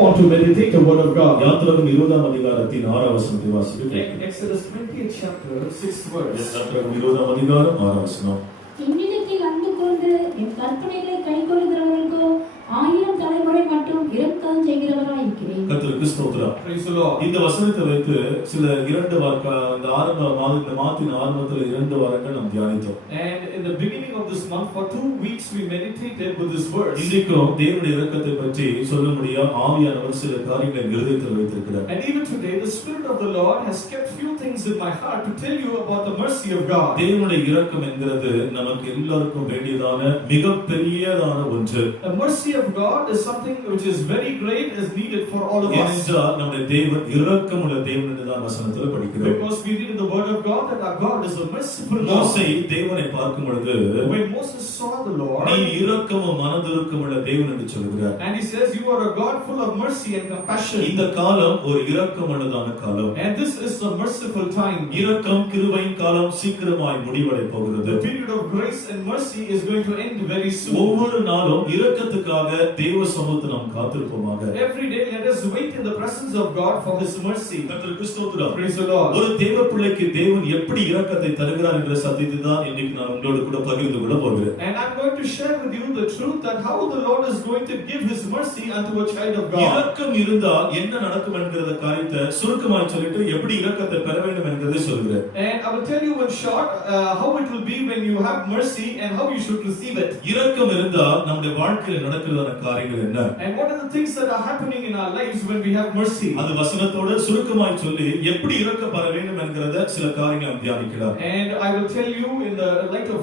want to meditate the word of God. யாத்திராகமம் 20ஆம் அதிகாரத்தின் 6ஆம் வசனத்தை வாசிக்கிறேன். Exodus 20th chapter 6th verse. யாத்திராகமம் 20ஆம் அதிகாரம் 6ஆம் வசனம். என்னிடத்தில் அன்பு கூர்ந்து என் கற்பனைகளை கைக்கொள்கிறவர்களுக்கோ 1000 தலைமுறை மட்டும் இரக்கம் செய்கிறவராய் இருக்கிறேன். கர்த்தருக்கு ஸ்தோத்திரம். Praise the Lord. இந்த வசனத்தை வைத்து சில இரண்டு இந்த மாதத்தின் ஆரம்பத்தில் 2 வாரங்கள் நாம் தியானித்தோம். And in the beginning of this month for 2 weeks we meditated with this verse. இன்றைக்கும் தேவனுடைய இரக்கத்தை பற்றி சொல்ல முடியும் ஆவியானவர் சில காரியங்களை இருதயத்தில் வைத்திருக்கிறார். And even today the Spirit of the Lord has kept few things in my heart to tell you about the mercy of God. தேவனுடைய இரக்கம் என்கிறது நமக்கு எல்லாருக்கும் வேண்டியதான மிகப்பெரியதான ஒன்று. The mercy of God is something which is very great, is needed for all of us. ஏனென்றால் நம்முடைய தேவன் இரக்கமுள்ள தேவன் என்று தான் வசனத்தில் படிக்கிறோம். Because we read in the word of God that our God is a merciful God. மோசே தேவனை பார்க்கும் பொழுது When Moses saw the Lord, நீ இரக்கமும் மனதுருக்கமுள்ள தேவன் என்று சொல்கிறார். and he says you are a God full of mercy and compassion. இந்த காலம் ஒரு இரக்கமுள்ளதான காலம். And this is a merciful time. இரக்கம் கிருபையின் காலம் சீக்கிரமாய் முடிவடைய போகிறது. The period of grace and mercy is going to end very soon. ஒவ்வொரு நாளும் இரக்கத்துக்காக தேவ சமூகத்தில் நாம் காத்திருப்போமாக. Every day let us wait in the presence of God for his mercy. கர்த்தருக்கு ஸ்தோத்திரம். Praise the Lord. ஒரு தேவ பிள்ளைக்கு தேவன் எப்படி இரக்கத்தை தருகிறார் என்ற சத்தியத்தை தான் இன்னைக்கு நான் உங்களோடு கூட பகிர்ந்து கொள்ள போகிறேன். And I'm going to share with you the truth that how the Lord is going to give his mercy unto a child of God. இரக்கம் இருந்தால் என்ன நடக்கும் என்கிற காரியத்தை சுருக்கமாய் சொல்லிட்டு எப்படி இரக்கத்தை பெற வேண்டும் என்கிறதை சொல்கிறேன். And I will tell you in short how it will be when you have mercy and how you should receive it. இரக்கம் இருந்தால் நம்முடைய வாழ்க்கையில் நடக்கிறதான காரியங்கள் என்ன? And what are the things that are happening in our lives when we have mercy? அது வசனத்தோட சுருக்கமாய் சொல்லி எப்படி இரக்கப்பட வேண்டும் என்கிறத சில காரியங்களை நாம் தியானிக்கலாம். And I will tell you in the light of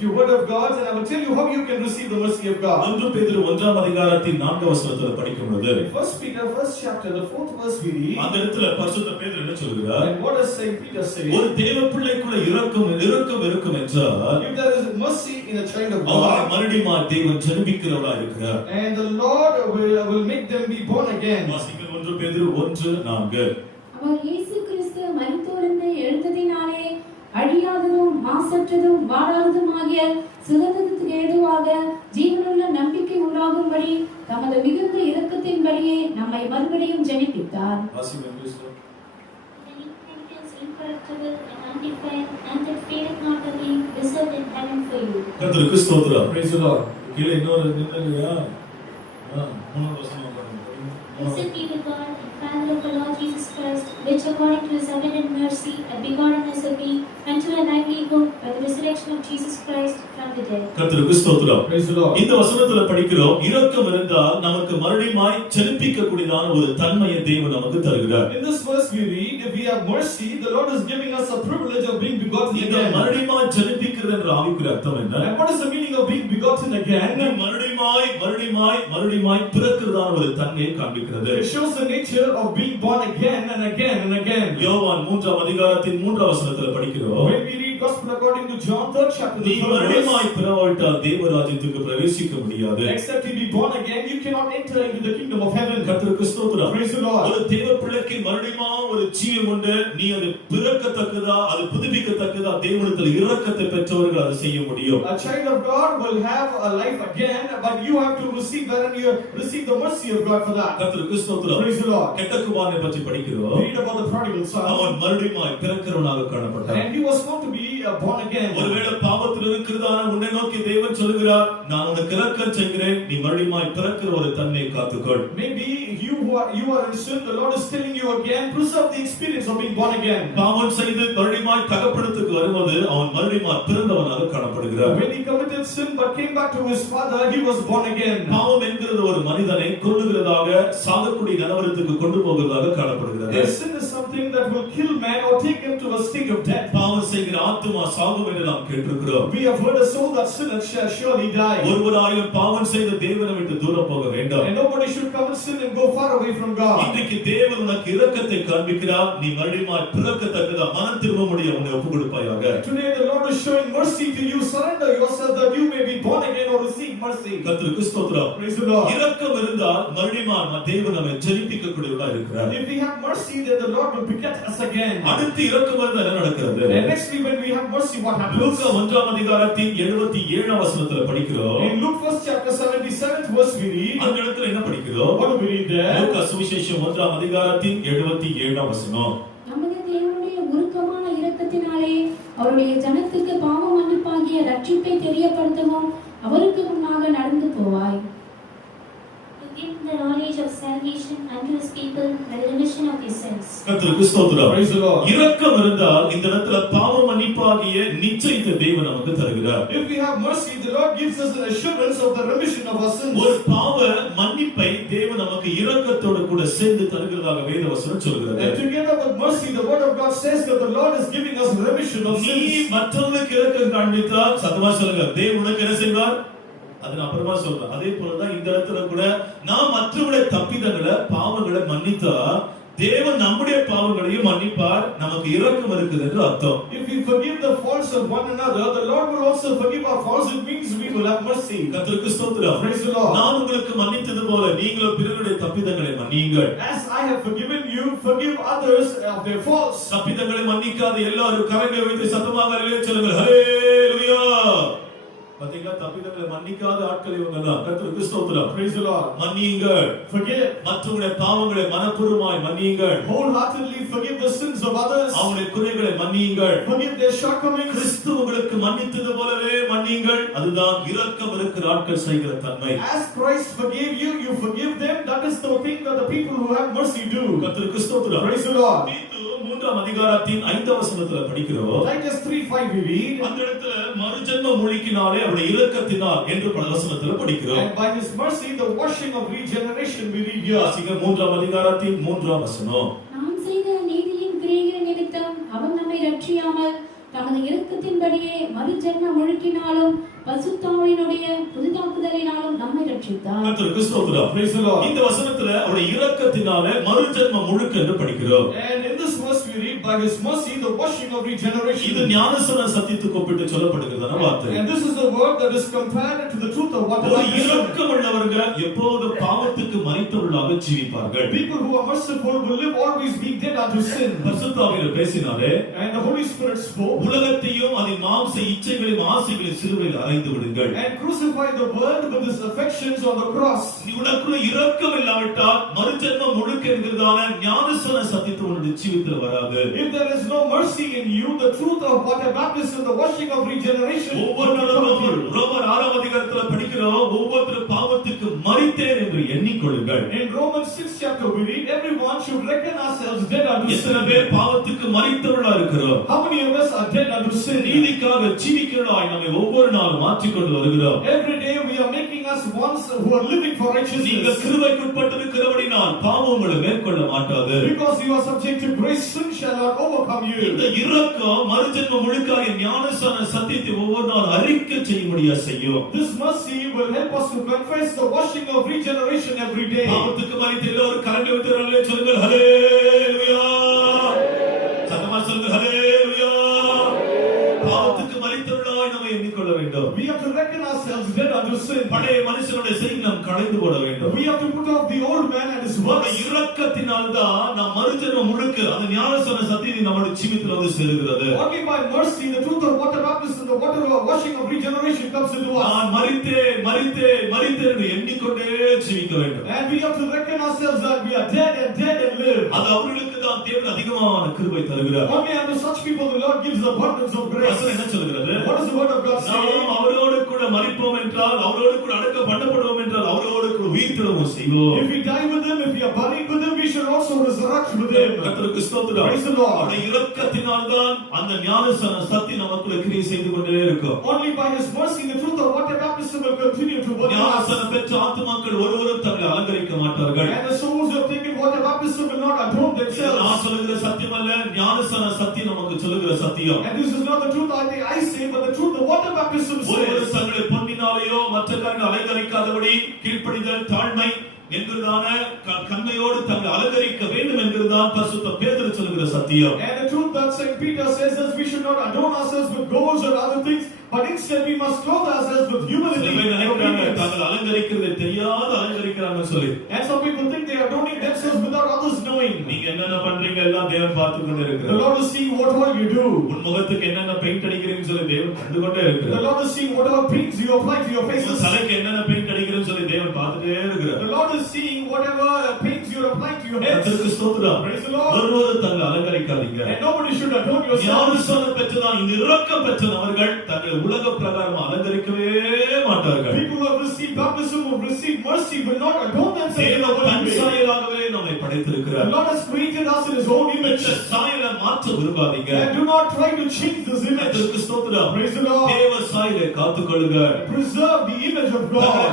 few word of God, and I will tell you how you can receive the mercy of God. 1 பேதுரு 1ஆம் அதிகாரத்தின் 4ஆம் வசனத்தை படிக்கும் பொழுது In 1 Peter 1st chapter the 4th verse we read, அந்த இடத்துல பரிசுத்த பேதுரு என்ன சொல்கிறார்? and what does Saint Peter say? ஒரு தேவ பிள்ளைக்குள்ள இரக்கம் இருக்கும் என்றால் If there is mercy in a child of அவரை God, மறுபடியும் தேவன் ஜெனிப்பிக்கிறவராய் இருக்கிறார். and the Lord will make them be born again. வாசிங்கள் 1 பேதுரு 1:4. அவர் இயேசு கிறிஸ்து மரித்தோரிலிருந்து எழுந்ததினாலே அழியாததும் மாசற்றதும் வாடாததுமாகிய சுதந்திரத்துக்கு ஏதுவாக ஜீவனுள்ள நம்பிக்கை உண்டாகும்படி தமது மிகுந்த இரக்கத்தின்படியே நம்மை மறுபடியும் ஜெனிப்பித்தார். வாசிங்கள் இங்கிலீஷ்ல. Incorruptible and undefiled, and that fadeth not away, reserved in heaven for you. கர்த்தருக்கு ஸ்தோத்திரம். Praise the Lord. கீழே இன்னொரு நின்னலையா? மூணாவது வசனம் பாருங்க. Blessed be the God and Father of the Lord Jesus Christ, which according to his abundant mercy hath begotten us again unto a lively hope by the resurrection of Jesus Christ from the dead. கர்த்தருக்கு ஸ்தோத்திரம். Praise the Lord. இந்த வசனத்துல படிக்கிறோம் இரக்கம் இருந்தால் நமக்கு மறுபடியுமாய் ஜெனிப்பிக்க கூடியதான ஒரு தன்மையை தேவன் நமக்கு தருகிறார். In this verse we read, if we have mercy, the Lord is giving us a privilege of being begotten இந்த again. மறுபடியுமாய் ஜெனிப்பிக்கிறது என்ற ஆவிக்குரிய அர்த்தம் என்ன? And what is the meaning of being begotten again? மறுபடியுமாய் பிறக்கிறதான ஒரு தன்மையை காண்பிக்கிறது. It shows the nature of being born again and again and again. யோவான் 3ஆம் அதிகாரத்தின் 3ஆம் வசனத்துல படிக்கிறோம். When we read Gospel according to John 3rd chapter, நீ மறுபடியுமாய் பிறவாவிட்டால் தேவராஜ்யத்துக்கு பிரவேசிக்க முடியாது. except you be born again, you cannot enter into the kingdom of heaven. கர்த்தருக்கு ஸ்தோத்திரம். Praise the Lord. ஒரு தேவ பிள்ளைக்கு மறுபடியும் ஒரு ஜீவன் உண்டு. நீ அது பிறக்கத்தக்கதா, அது புதுப்பிக்கத்தக்கதா தேவனிடத்தில் இரக்கத்தை பெற்றவர்கள் அதை செய்ய முடியும். A child of God will have a life again, but you have to receive that and you receive the mercy of God for that. கர்த்தருக்கு ஸ்தோத்திரம். Praise the Lord. கெட்ட குமாரனை பற்றி படிக்கிறோம். Read about the prodigal son. அவன் மறுபடியும் பிறக்கிறவனாக காணப்பட்டான். And he was found to be born again. ஒருவேளை பாவத்தில் இருக்கிறதான உன்னை நோக்கி தேவன் சொல்கிறார், நான் உனக்கு இரக்கம் செய்கிறேன், நீ மறுபடியும் பிறக்கிற ஒரு தன்மையை காத்துக்கொள். Maybe you are in sin, the Lord is telling you again, preserve the experience of being born again. பாவம் செய்து மறுபடியும் தகப்படத்துக்கு வரும்போது அவன் மறுபடியும் பிறந்தவனாக காணப்படுகிறார். When he committed sin but came back to his father, he was born again. பாவம் என்கிறது ஒரு மனிதனை கொல்லுகிறதாக, சாகக்கூடிய நிலவரத்துக்கு கொண்டு போகிறதாக காணப்படுகிறது. Sin is something that will kill man or take him to a state of death. பாவம் செய்கிற ஆத்துமா சாகும் என்று நாம் கேட்டிருக்கிறோம். We have heard a soul that sinneth shall surely die. ஒருவராயும் பாவம் செய்த தேவனை விட்டு தூரம் போக வேண்டாம். And nobody should come and sin and go far away from God. இன்றைக்கு தேவன் உனக்கு இரக்கத்தை காண்பிக்கிறார். நீ மறுபடியும் பிறக்கத்தக்கதா மனம் திரும்ப முடிய உன்னை ஒப்புக் கொடுப்பாயாக. Today the Lord is showing mercy to you. Surrender yourself that you may be born again or receive mercy. கர்த்தருக்கு ஸ்தோத்திரம். Praise the Lord. இரக்கம் இருந்தால் மறுபடியும் தேவன் நம்மை ஜெனிப்பிக்க கூடியவராய் இருக்கிறார். If we have mercy, then the Lord will beget us again. அடுத்து இரக்கம் இருந்தால் என்ன நடக்கிறது? And nextly, when we have mercy, what happens? லூக்கா 1ஆம் அதிகாரத்தின் 77ஆம் வசனத்துல படிக்கிறோம். In Luke 1st chapter 77th verse we read. அந்த இடத்துல என்ன படிக்கிறோம்? What do we read there. லூக்கா சுவிசேஷம் 1ஆம் அதிகாரத்தின் 77ஆம் வசனம். நமது தேவனுடைய உருக்கமான இரக்கத்தினாலே அவருடைய ஜனத்துக்கு பாவ மன்னிப்பாகிய ரட்சிப்பை தெரியப்படுத்தவும் அவருக்கு முன்னாக நடந்து போவாய். To give the knowledge of salvation unto his people by the remission of their sins. கர்த்தருக்கு ஸ்தோத்திரம். Praise the Lord. இரக்கம் இருந்தால் இந்த இடத்துல பாவ மன்னிப்பாகிய நிச்சயத்தை தேவன் நமக்கு தருகிறார். If we have mercy, the Lord gives us an assurance of the remission of our sins. ஒரு பாவ மன்னிப்பை தேவன் நமக்கு இரக்கத்தோடு கூட சேர்ந்து தருகிறதாக வேதவசனம் சொல்கிறது. And together with mercy, the word of God says that the Lord is giving us remission of நீ sins. மற்றவர்களுக்கு இரக்கம் காண்பித்தால் சத்தமா சொல்லுங்க, தேவன் உனக்கு என்ன செய்வார்? அது நான் அப்புறமா சொல்றேன். அதே போலதான் இந்த இடத்துல கூட நாம் மற்றவர்களுடைய தப்பிதங்களை பாவங்களை மன்னித்தா தேவன் நம்முடைய பாவங்களையும் மன்னிப்பார். நமக்கு இரக்கம் இருக்குது என்று அர்த்தம். If we forgive the faults of one another, the Lord will also forgive our faults. It means we will have mercy. கர்த்தருக்கு ஸ்தோத்திரம். Praise the Lord. நான் உங்களுக்கு மன்னித்தது போல நீங்களும் பிறருடைய தப்பிதங்களை மன்னியுங்கள். As I have forgiven you, forgive others of their faults. தப்பிதங்களை மன்னிக்காத எல்லாரும் கரங்களை வைத்து சத்தமாக அல்லேலூயா சொல்லுங்கள். ஹல்லேலூயா. பாத்தீங்களா, தப்பிதங்களை மன்னிக்காத ஆட்கள் இவங்க தான். கர்த்தருக்கு ஸ்தோத்திரம். Praise the Lord. மன்னியுங்கள். Forgive. மற்றவங்களுடைய பாவங்களை மனப்பூர்வமாய் மன்னியுங்கள். Wholeheartedly forgive the sins of others. அவங்களுடைய குறைகளை மன்னியுங்கள். Forgive their shortcomings. கிறிஸ்து உங்களுக்கு மன்னித்தது போலவே மன்னியுங்கள். அதுதான் இரக்கம் இருக்கிற ஆட்கள் செய்கிற தன்மை. As Christ forgave you, you forgive them. That is the thing that the people who have mercy do. கர்த்தருக்கு ஸ்தோத்திரம். Praise the Lord. தீத்து 3ஆம் அதிகாரத்தின் 5ஆம் வசனத்துல படிக்கிறோம். Titus 3:5 we read. அந்த இடத்துல மறுஜென்ம முழுக்கினாலே அவருடைய இரக்கத்தினால் என்று பல வசனத்துல படிக்கிறோம். And by his mercy, the washing of regeneration we read here. வாசிங்க 3ஆம் அதிகாரத்தின் 3ஆம் வசனம். நாம் செய்த நீதியின் கிரியைகள் நிமித்தம் அவர் நம்மை ரட்சியாமல் தமது இரக்கத்தின்படியே மறுஜென்ம முழுக்கினாலும் பரிசுத்தாவியினுடைய புதிதாக்குதலினாலும் நம்மை ரட்சித்தார். கர்த்தருக்கு ஸ்தோத்திரம். Praise the Lord. இந்த வசனத்துல அவருடைய இரக்கத்தினாலே மறுஜென்ம முழுக்கு என்று படிக்கிறோம். And in this verse we read, by his mercy, the washing of regeneration. இது ஞானஸ்நான சத்தியத்துக்கு ஒப்பிட்டு சொல்லப்படுகிறதான வார்த்தை. And this is the word that is compared to the truth of what ஒரு is இரக்கம் உள்ளவங்க எப்போது பாவத்துக்கு மரித்தவர்களாக ஜீவிப்பார்கள். People who are merciful will live always being dead unto sin. பரிசுத்தாவியில் பேசினாலே And the Holy Spirit spoke. உலகத்தையும் அதன் மாம்ச இச்சைகளையும் ஆசைகளையும் சிலுவையில் அறைந்து விடுங்கள். And crucify the world with its affections on the cross. உனக்குள்ள இரக்கம் இல்லாவிட்டால் மறுஜென்ம முழுக்க என்கிறதான ஞானஸ்நான சத்தியத்தை உன்னுடைய ஜீவிதத்தில் வராது. If there is no mercy in you, the truth of water baptism, the washing of regeneration, ரோமர் 6ஆம் அதிகாரத்துல படிக்கிறோம், ஒவ்வொரு பாவத்துக்கு மரித்தேன் என்று எண்ணிக்கொள்ளுங்கள். in Romans 6 chapter we read, everyone should reckon ourselves dead unto எத்தனை sin. பேர் பாவத்துக்கு மரித்தவர்களா இருக்கிறோம்? How many of us are dead unto sin? நீதிக்காக ஜீவிக்கிறவர்களாய் நம்மை ஒவ்வொரு நாளும் மாற்றிக்கொண்டு வருகிறோம். Every day we are making us ones who are living for நீங்க righteousness. கிருபைக்குட்பட்டிருக்கிறபடினால் பாவம் உங்களை மேற்கொள்ள மாட்டாது. Because you are subject to grace, sin shall not overcome இந்த you. இரக்கம் மறுஜென்ம முழுக்காக ஞானஸ்நான சத்தியத்தை ஒவ்வொரு நாள் அறிக்கை செய்யும்படியா செய்யும். This mercy will help us to confess the washing of regeneration every day. பாவத்துக்கு மரித்த எல்லோரும் கரங்களை வைத்து சொல்லுங்கள் ஹல்லேலூயா. சத்தமா சொல்லுங்கள் ஹல்லேலூயா. பாவத்துக்கு மரித்தவர்களாய் நம்மை எண்ணிக்கொள்ள வேண்டும். We have to reckon ourselves dead unto sin. பழைய மனுஷனுடைய செய்தி நாம் களைந்து போட வேண்டும். We have to put off the old man and his அந்த works. இரக்கத்தினால்தான் நாம் மறுஜென்ம முழுக்க அந்த ஞானஸ்நான சத்தியம் நம்முடைய ஜீவிதத்தில் வந்து சேருகிறது. Only by mercy, the truth of water baptism, the water of washing of regeneration comes into us. நான் மரித்தேன் என்று எண்ணிக்கொண்டே ஜீவிக்க வேண்டும். And we have to reckon ourselves that we are dead and live. அது அவர்களுக்கு தான் தேவன் அதிகமான கிருபை தருகிறார். Only unto such people the Lord gives the abundance of grace. வசனம் என்ன சொல்கிறது? What does the word of God say? நாம் அவரோடு கூட மரிப்போம் என்றால், அவரோடு கூட அடக்கம் பண்ணப்படுவோம் என்றால், அவரோடு கூட உயிர்த்தெழுவோம் செய்வோம். If we die with him, if we are buried with him, we shall also resurrect with him. கர்த்தருக்கு ஸ்தோத்திரம். Praise the Lord. அவருடைய இரக்கத்தினால்தான் அந்த ஞானஸ்நான சத்தியம் நமக்குள்ள கிரியை செய்து கொண்டே இருக்கும். Only by his mercy, the truth of water baptism will continue to work in us. ஞானஸ்நானம் பெற்ற ஆத்துமாக்கள் ஒருவரும் தங்களை அலங்கரிக்க மாட்டார்கள். And the souls who have taken water baptism will not adorn themselves. நான் சொல்லுகிற சத்தியம் அல்ல, ஞானஸ்நான சத்தியம் நமக்கு சொல்லுகிற சத்தியம். And this is not the truth I say, but the truth the water baptism ஒருவர் says. தங்களை பொன்னினாலேயோ மற்ற காரியங்கள் அலங்கரிக்காதபடி கீழ்ப்படிதல், தாழ்மை என்கிறதான கண்மையோடு தங்களை அலங்கரிக்க வேண்டும் என்கிறதான் பரிசுத்த பேதுரு சொல்லுகிற சத்தியம். And the truth that Saint Peter says is we should not adorn ourselves with golds or other things, but instead we must clothe ourselves with humility. தங்களை அலங்கரிக்கிறதை தெரியாத அலங்கரிக்கிறாங்க சொல்லி. And some people think they are adorning themselves without others knowing. நீங்க என்னென்ன பண்றீங்க எல்லாம் தேவன் பார்த்து கொண்டே The இருக்கிறார். Lord is seeing what all you do. உன் முகத்துக்கு என்னென்ன பெயிண்ட் அடிக்கிறீங்கன்னு சொல்லி தேவன் கண்டு கொண்டே The இருக்கிறார். Lord is seeing whatever paints you apply to your உன் faces. தலைக்கு என்னென்ன பெயிண்ட் அடிக்கிறேன்னு சொல்லி தேவன் பார்த்துட்டே இருக்கிறார். The Lord is seeing whatever your heads. கர்த்தருக்கு ஸ்தோத்திரம். Praise the Lord. ஒருவரும் தங்களை அலங்கரிக்காதீங்க. And nobody should adorn yourself. ஞானஸ்நானம் பெற்றதால் இந்த இரக்கம் பெற்ற நபர்கள் தங்களை உலக பிரகாரம் அலங்கரிக்கவே மாட்டார்கள். People who have received baptism, who have received mercy, will not adorn themselves in the than way. சாயலாகவே நம்மை படைத்திருக்கிறார். The Lord has created us in His own image. இந்த சாயலை மாற்ற விரும்பாதீங்க. And do not try to change this image. கர்த்தருக்கு ஸ்தோத்திரம். Praise the Lord. தேவ சாயலை காத்துக்கொள்ளுங்க. Preserve the image of God.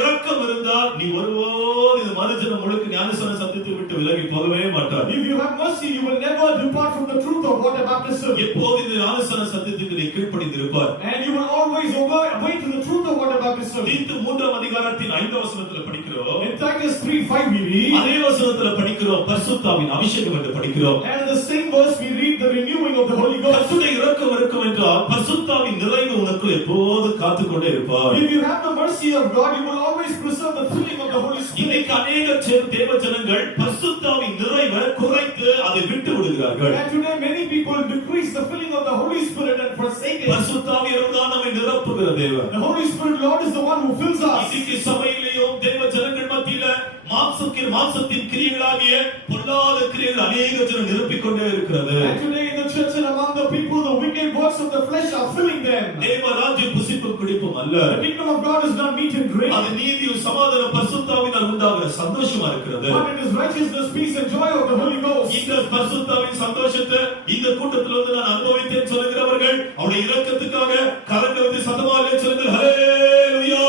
இரக்கம் இருந்தால் நீ ஒருபோதும் இந்த மனுஷன் முழுக்க ஞானஸ்நான சத்தியத்தை விட்டு விலகி போகவே மாட்டார். If you have mercy, you will never depart from the truth of water baptism. எப்போது இந்த ஞானஸ்நான சத்தியத்துக்கு நீ கீழ்ப்படிந்திருப்பார். And you will always obey to the truth of water baptism. தீத்து 3ஆம் அதிகாரத்தின் 5ஆம் வசனத்தில் படிக்கிறோம். In Titus 3:5 we read. அதே வசனத்தில் படிக்கிறோம் பரிசுத்தாவின் அபிஷேகம் என்று படிக்கிறோம். And in the same verse we read the renewing of the Holy Ghost. கர்த்தருடைய இரக்கம் இருக்கும் என்றால் பரிசுத்தாவின் நிறைவு உனக்குள் எப்போதும் காத்துக்கொண்டே இருப்பார். If you have the mercy of God, you will always preserve the filling of the Holy Spirit. இன்னைக்கு அநேக தேவ ஜனங்கள் பரிசுத்தாவின் நிறைவை குறைத்து அதை விட்டு விடுகிறார்கள். And today many people decrease the filling of the Holy Spirit and forsake it. பரிசுத்தாவியானவர் தான் நம்மை நிரப்புகிற தேவன். The Holy Spirit Lord is the one who fills us. இன்னைக்கு சபையிலேயும் தேவ ஜனங்கள் மத்தியில மாம்சத்தின் கிரியைகளாகிய பொல்லாத கிரியைகள் அநேக ஜனம் நிரப்பிக் கொண்டே இருக்கிறது. And today in the church and among the people, the wicked works of the flesh are filling them. தேவ ராஜ்யம் புசிப்பும் குடிப்பும் அல்ல. The kingdom of God is not meat and drink. அது நீதியும் சமாதானம் பரிசுத்தாவினால் உண்டாகிற சந்தோஷமா இருக்கிறது. But it is righteousness, peace and joy of the Holy Ghost. இந்த பரிசுத்தாவின் சந்தோஷத்தை இந்த கூட்டத்தில் வந்து நான் அனுபவித்தேன் சொல்லுகிறவர்கள் அவருடைய இரக்கத்துக்காக கரங்களை வைத்து சத்தமாக சொல்லுங்கள் ஹல்லேலூயா.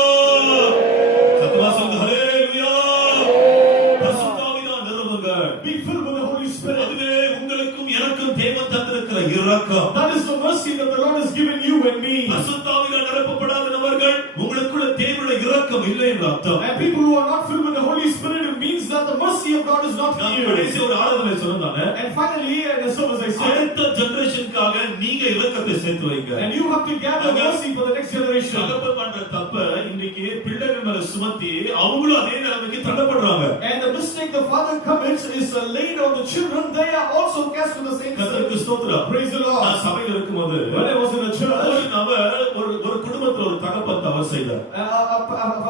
சத்தமா சொல்லுங்க ஹல்லேலூயா. பரிசுத்தாவினால் நிரம்புங்க. Be filled with the Holy Spirit. அதுவே உங்களுக்கும் எனக்கும் தேவன் தந்திருக்கிற இரக்கம். That is the mercy that the Lord has given you and me. பரிசுத்தாவினால் நிரப்பப்படாத நபர்கள் உங்களுக்குள்ள தேவனுடைய இரக்கம் இல்லை என்று அர்த்தம். And people who are not filled with the Holy Spirit, it means that the mercy of God is not நான் here. கடைசி ஒரு ஆராதனை சொன்னானே. And finally, in the service I said, அடுத்த ஜெனரேஷனுக்காக நீங்க இரக்கத்தை சேர்த்து வைங்க. and you have to gather mercy for the next generation. தகப்பன் பண்ற தப்ப இன்னைக்கு பிள்ளைகள் மேல சுமத்தி அவங்களும் அதே நிலைமைக்கு தள்ளப்படுறாங்க. And the mistake the father commits is laid on the children. They are also cast to the same sin. கர்த்தருக்கு ஸ்தோத்திரம். Praise the Lord. நான் சபையில இருக்கும்போது When I was in the church, ஒரு நபர் ஒரு குடும்பத்துல ஒரு தகப்பன் தவறு செய்தார்.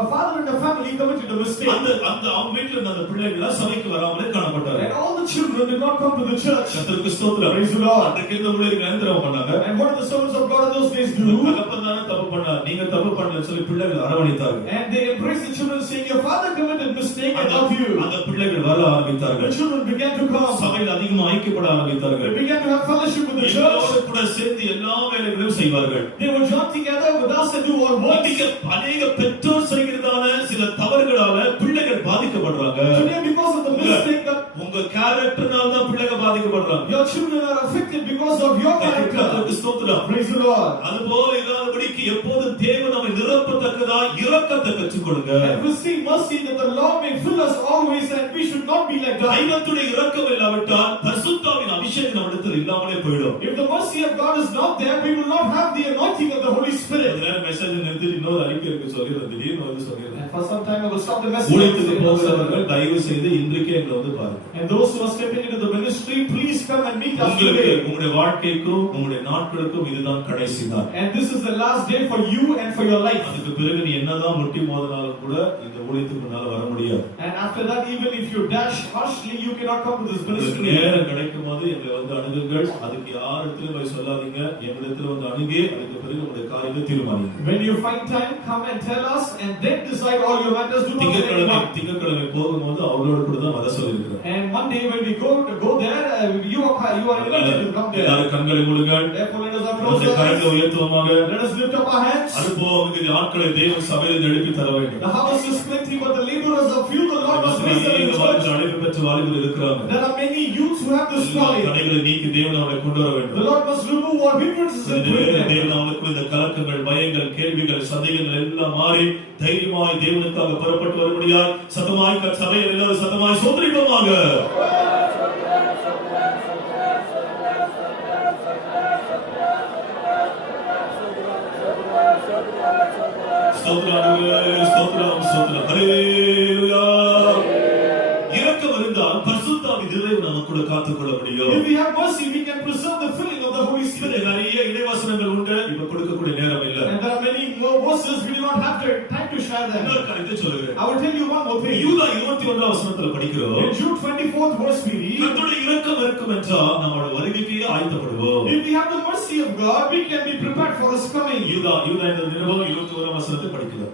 a father in the family committed a mistake. அந்த அவங்க வீட்டுல இருந்த அந்த பிள்ளைகள் சபைக்கு வராமலே காணப்பட்டார்கள். And all the children did not come to the church. கர்த்தருக்கு ஸ்தோத்திரம். Praise the Lord. அன்றைக்கு இருந்த ஊழியர்கள் என்ன தெரியுமா பண்ணாங்க? And what did the servants of God in those days do? தகப்பன் தானே தப்பு பண்ணார், நீங்க தப்பு பண்ணலன்னு சொல்லி பிள்ளைகள் அரவணைத்தார்கள். And they embraced the children, saying, "Your father committed mistake and not you." அந்த பிள்ளைகள் வர ஆரம்பித்தார்கள். The children began to come. சபையில் அதிகமாக ஐக்கியப்பட ஆரம்பித்தார்கள். They began to have fellowship with the church. எங்களோடு கூட சேர்ந்து எல்லா வேலைகளையும் செய்வார்கள். They would join together with us and do all work. இன்னைக்கு அநேக பெற்றோர் செய்கிறதான சில தவறுகளால பிள்ளைகள் பாதிக்கப்படுறாங்க. Today, because of the mistake that உங்க கேரக்டர்னால தான் பிள்ளைகள் பாதிக்கப்படுறாங்க. your children are affected because of your character. கர்த்தருக்கு ஸ்தோத்திரம். Praise the Lord. அதுபோல இல்லாதபடிக்கு எப்போது தேவன் நம்மை நிரப்பத்தக்கதா இரக்கத்தை கற்றுக் கொடுங்க. And receive mercy that the Lord may fill us always, and we should not be like that. தெய்வத்துடைய இரக்கம் இல்லாவிட்டால் பரிசுத்தாவின் அபிஷேகம் நம்மிடத்தில் இல்லாமலே போய்டும். If the mercy of God is not there, we will not have the anointing of the Holy Spirit. அதனால message நிறுத்தி இன்னொரு அறிக்கை இருக்கு சொல்லிடுறேன். திடீர்னு வந்து சொல்லிடுறேன். And for some time I will stop the message. ஊழியத்துக்கு போகிறவர்கள் தயவு செய்து இன்றைக்கே எங்களை வந்து பாருங்க. And those who are stepping into the ministry, please come and meet us உங்களுக்கு today. உங்களுடைய வாழ்க்கைக்கும் உங்களுடைய நாட்களுக்கும் இதுதான் கடைசி நாள். And this is the last day for you and for your life. அதுக்கு பிறகு நீ என்னதான் முட்டி மோதினாலும் கூட இந்த ஊழியத்துக்கு முன்னால வர முடியாது. And after that, even if you dash harshly, you cannot come to this ministry. நேரம் கிடைக்கும் போது எங்களை வந்து அணுகுங்கள். அதுக்கு யாரிடத்திலும் போய் சொல்லாதீங்க. எங்களிடத்துல வந்து அணுகி அதுக்கு பிறகு உங்களுடைய காரியத்தை தீர்மானிங்க. When you find time, come and tell us, and then decide all your matters. Do not let anyone. திங்கட்கிழமை போகும்போது அவங்களோட கூட தான் வர சொல்லியிருக்கிறேன். And Monday when we go there, you are invited to come there. எல்லாரும் கண்களை மூடுங்கள். Therefore, let us close அந்த our கரங்களை eyes. உயர்த்துவோமாக. Let us lift up our hands. அனுபவம் ஆட்களை தேவன் சபையில் எழுப்பி தர வேண்டும். The harvest is plenty, but the laborers are few. The Lord must raise them in the church. அழைப்பு பெற்ற வாலிபர்கள் இருக்கிறாங்க. There are many youths who have this calling. தடைகளை நீக்கி தேவன் அவரை கொண்டு வர வேண்டும். The Lord must remove all hindrances and bring them. தேவன் அவனுக்கு இந்த கலக்கங்கள், பயங்கள், கேள்விகள், சந்தேகங்கள் எல்லாம் மாறி தைரியமாய் தேவனுக்காக புறப்பட்டு வரும்படியாய் சத்தமாய் சபையில் எல்லாரும் சத்தமாய் சோதரிப்போமாக. ஸ்தோத்திரம் ஸ்தோத்திரம் ஸ்தோத்திரம் ஹல்லேலூயா. இரக்கம் இருந்தால் பரிசுத்தாவின் நிறைவு நமக்குள்ள காத்துக்கொள்ள முடியும். If we have mercy, we can preserve the filling of the Holy Spirit. நிறைய இணைவசனங்கள் உண்டு, இப்ப கொடுக்கக்கூடிய நேரம் இல்லை. And there are many more verses we do not have time to share them. இன்னொரு காரியத்தை சொல்லுகிறேன். I will tell you one more thing. யூதா 21 வசனத்துல படிக்கிறோம். In Jude 24th verse we read, கர்த்தருடைய இரக்கம் இருக்கும் என்றால் நம்முடைய வருகைக்கு ஆயத்தப்படுவோம். if we have the mercy of God, we can be prepared for His coming. யூதா இந்த நிருபம் 21 வசனத்தை படிக்கிறோம்.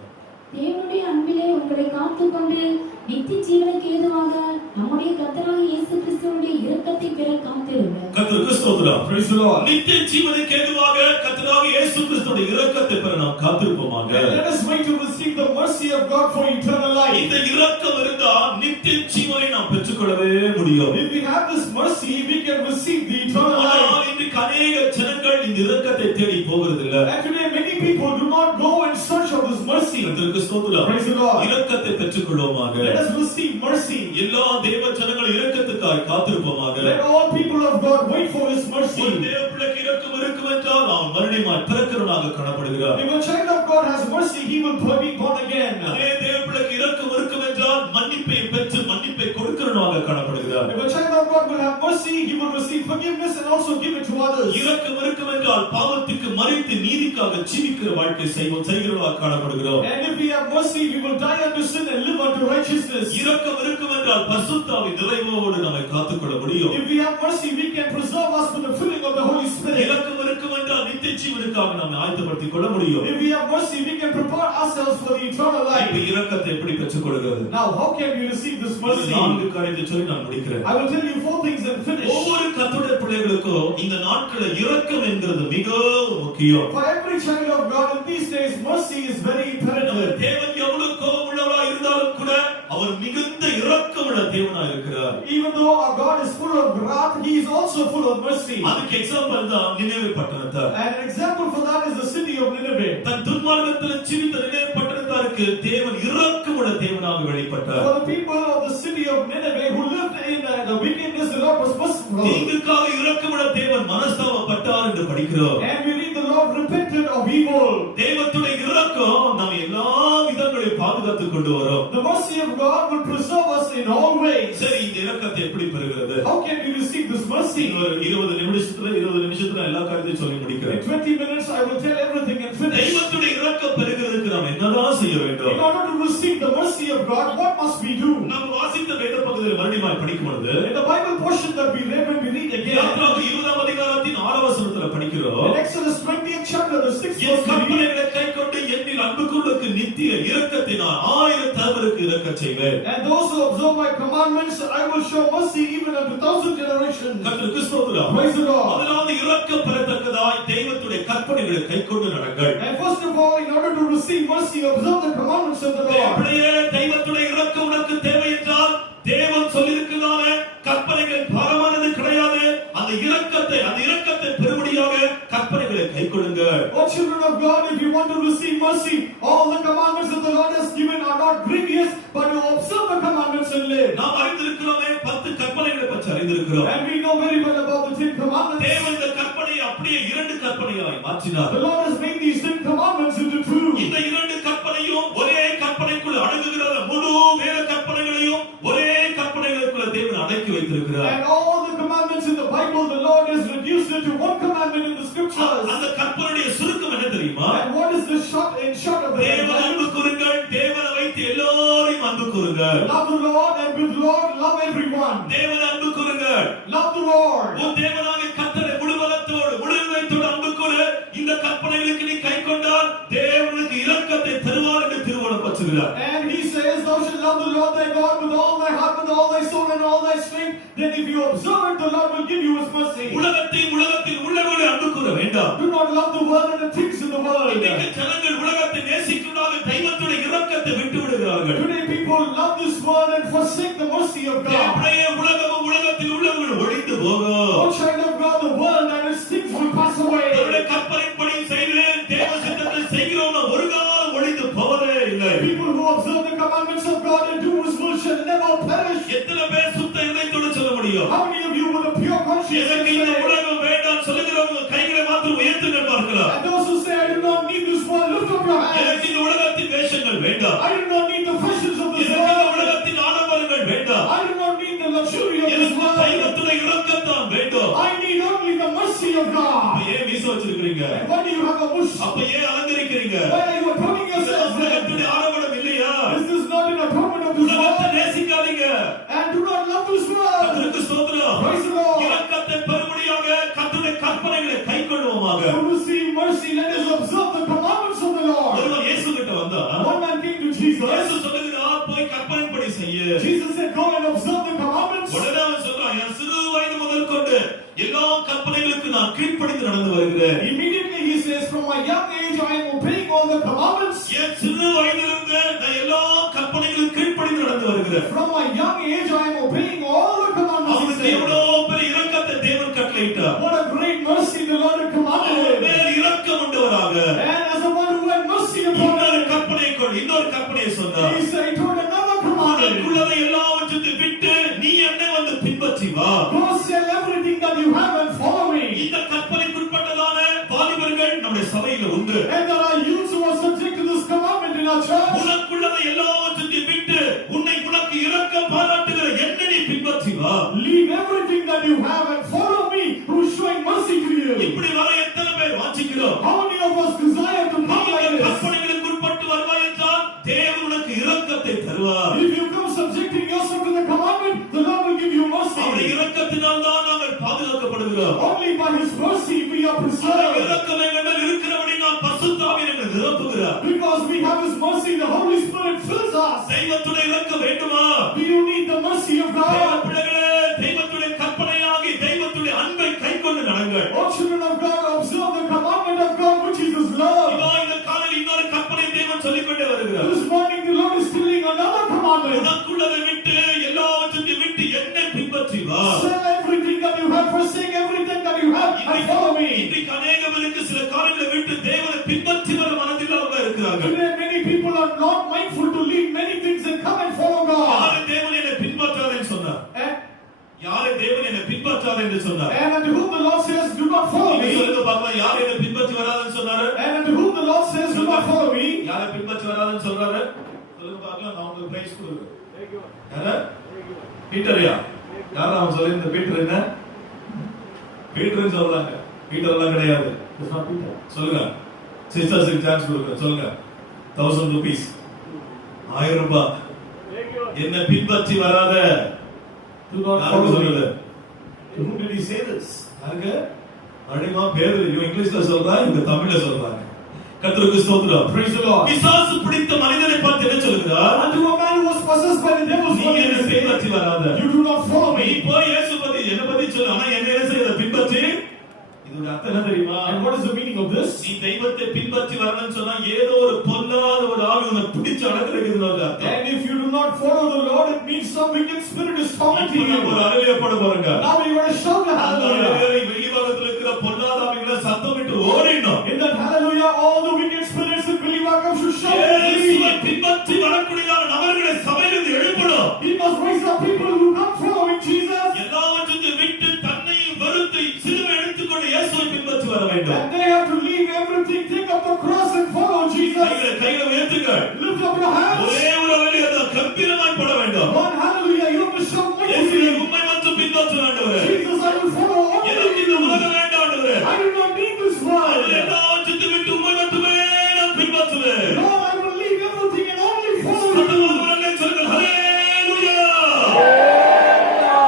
தேவனுடைய அன்பிலே உங்களை காத்துக்கொண்டு நித்திய ஜீவனுக்கு ஏதுவாக நம்முடைய கர்த்தராகிய இயேசு கிறிஸ்துவினுடைய இரக்கத்தை பெற காத்திருங்கள். கர்த்தருக்கு ஸ்தோத்திரம். Praise the Lord. நித்திய ஜீவனுக்கு ஏதுவாக கர்த்தராகிய இயேசு கிறிஸ்துவினுடைய இரக்கத்தை பெற நாம் காத்திருப்போமாக. Let us wait to receive the mercy of God for eternal life. இந்த இரக்கம் இருந்தால் நித்திய ஜீவனை நாம் பெற்றுக்கொள்ளவே முடியும். If we have this mercy, we can receive the eternal life. ஆனால் இன்றைக்கு அநேக ஜனங்கள் இந்த இரக்கத்தை தேடி போகிறதில்லை. And today many people do not go in search of this mercy. கர்த்தருக்கு ஸ்தோத்திரம். Praise the Lord. இரக்கத்தை பெற்றுக்கொள்வோமாக. Let us receive mercy. எல்லா தேவ ஜனங்கள் இரக்கத்துக்காக காத்திருப்போமாக. Let all people of God wait for His mercy. ஒரு தேவ பிள்ளைக்கு இரக்கம் இருக்கும் என்றால் அவன் மறுபடியும் பிறக்கிறவனாக காணப்படுகிறார். If a child of God has mercy, he will be born again. அதே தேவ பிள்ளைக்கு இரக்கம் இருக்கும் என்றால் மன்னிப்பை பெற்று மன்னிப்பை கொடுக்கிறவனாக காணப்படுகிறார். If a child of God will have mercy, he will receive forgiveness and also give it to others. இரக்கம் இருக்கும் என்றால் பாவத்துக்கு மரித்து நீதிக்காக ஜீவிக்கிற வாழ்க்கை செய்கிறவனாக காணப்படுகிறோம். And if we have mercy, we will die unto sin and live unto righteousness. இரக்கம் இருக்கும் என்றால் பரிசுத்தாவின் நிறைவோடு நம்மை காத்துக்கொள்ள முடியும். If we have mercy, we can preserve us with the filling of the Holy Spirit. இரக்கம் இருக்கும் என்றால் நித்திய ஜீவனுக்காக நம்மை ஆயத்தப்படுத்திக் கொள்ள முடியும். If we have mercy, we can prepare ourselves for the eternal life. இந்த இரக்கத்தை எப்படி பெற்றுக்கொள்கிறது? Now, how can we receive this mercy? நான்கு காரியத்தை சொல்லி நான் முடிக்கிறேன். I will tell you 4 things and finish. ஒவ்வொரு கர்த்தருடைய பிள்ளைகளுக்கும் இந்த நாட்களில் இரக்கம் என்கிறது மிகவும் முக்கியம். For every child of God in these days, mercy is very imperative. தேவன் எவ்வளவு கோபமுள்ளவராக இருந்தாலும் கூட அவர் மிகுந்த இரக்கமுள்ள தேவனாக இருக்கிறார். Even though our God is full of wrath, He is also full of mercy. அதுக்கு எக்ஸாம்பிள் தான் நினைவே பட்டணத்தார். And an example for that is the city of Nineveh. தன் துன்மார்க்கத்தில் ஜீவித்த நினைவே பட்டணத்தாருக்கு தேவன் இரக்கமுள்ள தேவனாக வெளிப்பட்டார். For the people of the city of Nineveh who lived in the wickedness, the Lord was merciful. தீங்குக்காக இரக்கமுள்ள தேவன் மனஸ்தாபப்பட்டார் என்று படிக்கிறோம். And we read the Lord repented of evil. தேவனுடைய இரக்கம் நாம் எல்லா விதங்களையும் பாதுகாத்துக் கொண்டு வரும். The mercy of God will preserve us in all ways. சரி, இந்த இரக்கத்தை எப்படி பெறுகிறது? How can we receive this mercy? ஒரு 20 நிமிஷத்துல எல்லா காரியத்தையும் சொல்லி முடிக்கிறேன். In 20 minutes I will tell everything and finish. தெய்வத்துடைய இரக்கம் பெறுகிறதுக்கு நாம் என்னதான் செய்ய வேண்டும்? In order to receive the mercy of God, what must we do? நாம் வாசித்த வேத பகுதியில் மறுபடியும் படிக்கும் பொழுது In the Bible portion that we read when we read again, யாத்திராகமம் 20ஆம் அதிகாரத்தின் 6ஆம் வசனத்துல படிக்கிறோம். in Exodus 20th chapter, the 6th N verse, கற்பனைகளை கைக்கொண்டு என்னில் அன்பு கொள்ளுக்கு நித்திய இரக்கத்தை நான் 1000 தலைமுறைக்கு இரக்கம் செய்வேன். and those who observe my commandments, I will show mercy even unto 1000 generations. கர்த்தருக்கு ஸ்தோத்திரம். Praise the Lord. முதலாவது இரக்கம் பெறத்தக்கதாய் தெய்வத்துடைய கற்பனைகளை கைக்கொண்டு நடங்கள். And first of all, in order to receive mercy, observe the commandments of the Lord. அப்படியே தெய்வத்துடைய இரக்கம் உனக்கு தேவை என்றால் தேவன் சொல்லியிருக்கிறான கற்பனைகள் பாரமானது கிடையாது. அந்த இரக்கத்தை பெறும்படியாக கற்பனைகளை கைக்கொள்ளுங்க. O children of God, if you want to receive mercy, all the commandments that the Lord has given are not grievous, but to observe the commandments and live. நாம் அறிந்திருக்கிறோமே 10 கற்பனைகளை பற்றி அறிந்திருக்கிறோம். And we know very well about the 10 commandments. தேவன் இந்த கற்பனையை அப்படியே 2 கற்பனையாய் மாற்றினார். The Lord has made these 10 commandments into 2. இந்த 2 கற்பனையும் ஒரே கற்பனைக்குள் அடங்குகிறது. முழு வேத கற்பனைகளையும் ஒரே கற்பனைகளுக்குள்ள தேவன் அடக்கி வைத்திருக்கிறார். And all the commandments in the Bible, the Lord has reduced it to one commandment in the scriptures. அந்த கற்பனையுடைய சுருக்கம் என்ன தெரியுமா? And what is the short of the தேவனை அன்பு கூறுங்கள், தேவனை வைத்து எல்லோரையும் அன்பு கூறுங்கள். Love the Lord, and with the Lord love everyone. தேவனை அன்பு கூறுங்கள். Love the Lord. உன் தேவனாகிய கர்த்தரை முழு பலத்தோடு முழு இதயத்தோடு அன்பு கூறு. இந்த கற்பனைகளுக்கு நீ கைக்கொண்டால் தேவனுக்கு இரக்கத்தை தருவார் என்று Thiruvalluvar பற்றுகிறார். And he says, thou shalt love the Lord thy God with all thy heart, with all thy soul, and all thy strength. Then if you observe it, the Lord will give you his mercy. உலகத்தில் உள்ளவர்களை அன்பு கூற வேண்டாம். Do not love the world and the things in the world. இன்றைக்கு ஜனங்கள் உலகத்தை நேசிக்கிறார்கள், தெய்வத்துடைய இரக்கத்தை விட்டு விடுகிறார்கள். Today people love this world and forsake the mercy of God. அப்படியே உலகத்தில் உள்ளவர்கள் ஒழிந்து போகும். O child of God, the world and its things will pass away. அவருடைய கற்பனைப்படி செய்து தேவ சித்தத்தை செய்கிறவன் ஒரு காலம் ஒழிந்து போவதே இல்லை. People who observe the commandments of God and do his will shall never perish. எத்தனை பேர் சுத்த இதயத்தோடு சொல்ல முடியும்? How many of you with a pure conscience எனக்கு இந்த say, உலகம் வேண்டாம் சொல்லுகிறவங்க கைகளை மாத்திரம் உயர்த்துங்கள் பார்க்கலாம். and those who say, I do not need this world, lift up your hands. எனக்கு இந்த உலகத்தின் வேஷங்கள் வேண்டாம். I do not need the fashions of this எனக்கு இந்த world. உலகத்தின் ஆடம்பரங்கள் வேண்டாம். I do not need the luxury of this எனக்கு world. தெய்வத்துடைய இரக்கம்தான் வேண்டும். I need only the mercy of God. அப்ப ஏன் மீச வச்சிருக்கீங்க? And why do you have a bush? அப்ப ஏன் அலங்கரிக்கிறீங்க? Why are you adorning yourself? உலகத்துடைய ஆடம்பர of this world. கர்த்தருக்கு ஸ்தோத்திரம். Praise the Lord. இரக்கத்தை பெறும்படியாக கர்த்தருடைய கற்பனைகளை கைக்கொள்வோமாக. To receive mercy, let us observe the commandments of the Lord. ஒருவன் இயேசு கிட்ட வந்தா One man came to Jesus. இயேசு சொல்லுகிறார், போய் கற்பனைப்படி செய்ய. Jesus said, go and observe the commandments. உடனே அவன் சொல்றான், என் சிறு வயது முதல் கொண்டு எல்லா கற்பனைகளுக்கு நான் கீழ்ப்படிந்து நடந்து வருகிறேன். Immediately he says, from my young age I am obeying all the commandments. என் சிறு வயதிலிருந்து நான் எல்லா கற்பனைகளுக்கு கீழ்ப்படிந்து நடந்து வருகிறேன். From my young age I am obeying all the commandments. அவனுக்கு எவ்வளவு பெரிய இரக்கத்தை தேவன் கட்டளையிட்டார். What a great mercy the Lord had commanded him. மேல் இரக்கம் உண்டவராக. And as the one who had mercy upon இன்னொரு him, கற்பனை கொள், இன்னொரு கற்பனையை சொன்னார். he said, he told another commandment. உனக்குள்ளதை எல்லாவற்றையும் விட்டு நீ என்னை வந்து பின்பற்றி வா. Go sell everything that you have and follow me. இந்த கற்பனைக்குட்பட்டதான வாலிபர்கள் நம்முடைய சபையில உண்டு. And there are youths who are subject to this commandment in our church. உனக்குள்ளதை எல்லாவற்றையும் விட்டு உனக்கு இரக்கம் பாராட்டுகிற என்னை நீ பின்பற்றி வா. Leave everything that you have and follow me, who is showing mercy to you. இப்படி வர எத்தனை பேர் வாஞ்சிக்கிறோம்? How many of us desire to come like இந்த this? கற்பனைகளுக்கு உட்பட்டு வருவாய் என்றால் தேவன் உனக்கு இரக்கத்தை தருவார். If you come subjecting yourself to the commandment, the Lord will give you mercy. அவருடைய இரக்கத்தினால் தான் நாங்கள் பாதுகாக்கப்படுகிறோம். Only by His mercy we are அவருடைய preserved. இரக்கம் எங்களில் இருக்கிறபடி நான் பரிசுத்த ஆவியை எங்களை நிரப்புகிறார். Because we have His mercy, the Holy Spirit fills us. தெய்வத்துடைய இரக்கம் வேண்டுமா? Do you need the mercy of தேவ God? பிள்ளைகளே, தெய்வத்துடைய கற்பனையாகி தெய்வத்துடைய அன்பை கைக்கொண்டு நடங்கள். O children of God, observe the commandment of God, which is His love. இதோ இந்த காலையில் இன்னொரு கற்பனை தேவன் சொல்லிக்கொண்டே வருகிறார். This morning the Lord is telling another commandment. உனக்குள்ளதை விட்டு எல்லாவற்றையும் விட்டு என்னை பின்பற்றி வா. Sell everything that you have, forsake everything that you have, and follow me. இன்றைக்கு அநேகருக்கு சில காரியங்களை விட்டு தேவனை பின்பற்றி வர மனதில்லாதவர்களாக இருக்கிறார்கள். Today many people are not mindful to leave many things and come and follow God. யாரை தேவன் என்னை பின்பற்றாதேன்னு சொன்னார்? யாரை தேவன் என்னை பின்பற்றாதே என்று சொன்னார்? And unto whom the Lord says, do not follow me. சொல்லுங்க பார்க்கலாம், யாரை என்னை பின்பற்றி வராதேன்னு சொன்னாரு? And unto whom the Lord says, do not follow me. யாரை பின்பற்றி வராதேன்னு சொல்றாரு? சொல்லுங்க பார்க்கலாம், நான் உங்களுக்கு பிரைஸ் கொடுக்கிறேன். யாரா? பீட்டர்யா? யாரா அவன் சொல்லிருந்த பீட்டர் என்ன? பீட்டர்னு சொல்றாங்க. பீட்டர் எல்லாம் கிடையாது. It's not Peter. சொல்லுங்க. சிஸ்டர்ஸ்க்கு சான்ஸ் கொடுக்கிறேன். சொல்லுங்க. 1000 rupees. 1000 ரூபாய். என்னை பின்பற்றி வராத. Do not யாருக்கு follow சொல்லுது? me. To whom did he say this? யாருக்கு? அடிமா பேரு இவன் இங்கிலீஷ்ல சொல்றான், இவங்க தமிழ்ல சொல்றாங்க. கர்த்தருக்கு ஸ்தோத்திரம். Praise the Lord. பிசாசு பிடித்த மனிதனை பார்த்து என்ன சொல்கிறார்? Unto a man who was possessed by the devil, நீ என்னை பின்பற்றி வராத. you do not follow நீ me. போய் இயேசு பத்தி என்ன பத்தி சொல்லு, ஆனா என்ன செய்யற பின்பற்றி. இதோட அர்த்தம் என்ன தெரியுமா? And what is the meaning of this? நீ தெய்வத்தை பின்பற்றி வரணும்னு சொன்னா ஏதோ ஒரு பொல்லாத ஒரு ஆவி உன்னை பிடிச்சு அடக்குறதுன்னு அர்த்தம். And if you do not follow the Lord, it means some wicked spirit is tormenting இப்ப நம்ம ஒரு you. அறையில போட போறோங்க. Now we want to shout a அந்த hallelujah. அறையில வெளிவாரத்துல இருக்கிற பொல்லாத ஆவிகளை சத்தமிட்டு ஓடிடணும். In that hallelujah, all the wicked spirits in Bilivakam should shout. இயேசுவை பின்பற்றி வரக்கூடியதான நபர்களை சபையிலிருந்து எழுப்பணும். He must raise up people who come following Jesus. எல்லாவற்றையும் விட்டு தன்னையும் வெறுத்து சிலுவை எடுத்துக்கொண்டு இயேசுவை பின்பற்றி வர வேண்டும். And they have to leave everything, take up the cross and follow Jesus. கைகளை உயர்த்துங்கள். Lift up your hands. ஒரே ஒரு அலையில கம்பீரமாய் போட வேண்டும். One hallelujah, you have to shout இயேசுவை mighty. உம்மை மட்டும் பின்பற்ற வேண்டுவரே. Jesus, I will follow எனக்கு இந்த only உலகம் you. வேண்டாம் ஆண்டவரே. I do not need this அதில் world. எல்லாவற்றையும் விட்டு உம்மை மட்டுமே நான் பின்பற்றுவேன். Lord, I will leave everything and only follow சத்தமாக you. சொல்லுங்கள், சொல்லுங்கள். ஹல்லேலூயா.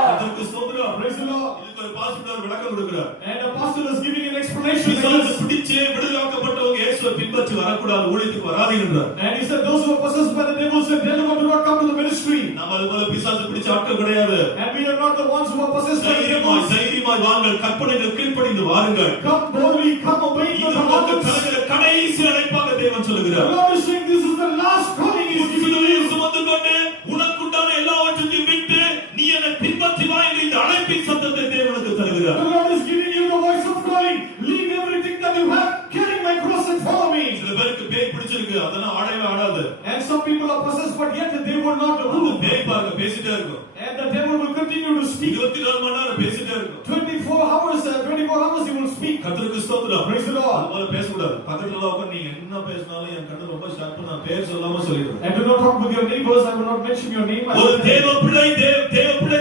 கர்த்தருக்கு ஸ்தோத்திரம். Praise the Lord. இதுக்கு ஒரு பாஸ்டர் விளக்கம் கொடுக்கிறார். And the pastor is giving an explanation. பிசாசு பிடிச்சு விடுதலாக்கப்பட்டவங்க இயேசுவை பின்பற்றி வரக்கூடாது, ஊழியத்துக்கு வராதீங்கன்றார். And he said, those who are possessed by the devil said, deliver, do not come to the ministry. நாம அது போல பிசாசு பிடிச்ச ஆட்கள் கிடையாது. And we are not the ones who are possessed by the தைரியமாய் devil. தைரியமாய் வாங்கள், கற்பனைகள் கீழ்ப்படிந்து வாருங்கள். Come boldly, come obey the இது நமக்கு commandments. தருகிற கடைசி அழைப்பாக தேவன் The சொல்லுகிறார். Lord is saying this is the last calling he is giving சிலுவையை you. சுமந்து கொண்டு உனக்குண்டான எல்லாவற்றையும் விட்டு நீ என்னை பின்பற்றி வா என்ற இந்த அழைப்பின் சத்தத்தை தேவனுக்கு தருகிறார். The Lord is giving you the voice of calling. Leave everything that you have, carry my cross and follow me. சில பேருக்கு பேய் பிடிச்சிருக்கு, அதெல்லாம் ஆடவே ஆடாது. And some people are possessed, but yet they will not அந்த move. பேய் பாருங்க பேசிட்டே இருக்கும். And the devil will continue to speak. 24 மணி நேரம் பேசிட்டே இருக்கும். 24 hours he will speak. கர்த்தருக்கு ஸ்தோத்திரம். Praise the Lord. அது போல பேசக்கூடாது. பக்கத்துல உட்கார்ந்து நீங்க என்ன பேசினாலும் என் கண்ணு ரொம்ப ஷார்ப்பா, நான் பேர் சொல்லாம சொல்லிடுவேன். And do not talk with your neighbors. I will not mention your name. ஒரு தேவ பிள்ளை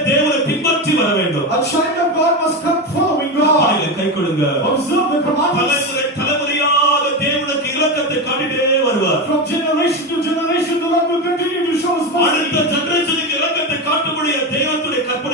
தேவனை பின்பற்றி வர வேண்டும். A child of God must come following God. அதை கை கொடுங்க. Observe the commandments. தலைமுறையாக தேவனுக்கு இரக்கத்தை காட்டிட்டே வருவார். From generation to generation, the Lord will continue to show His mercy. அடுத்த ஜெனரேஷனுக்கு இரக்கத்தை காட்டும்படியாக தெய்வத்துடைய கற்பனை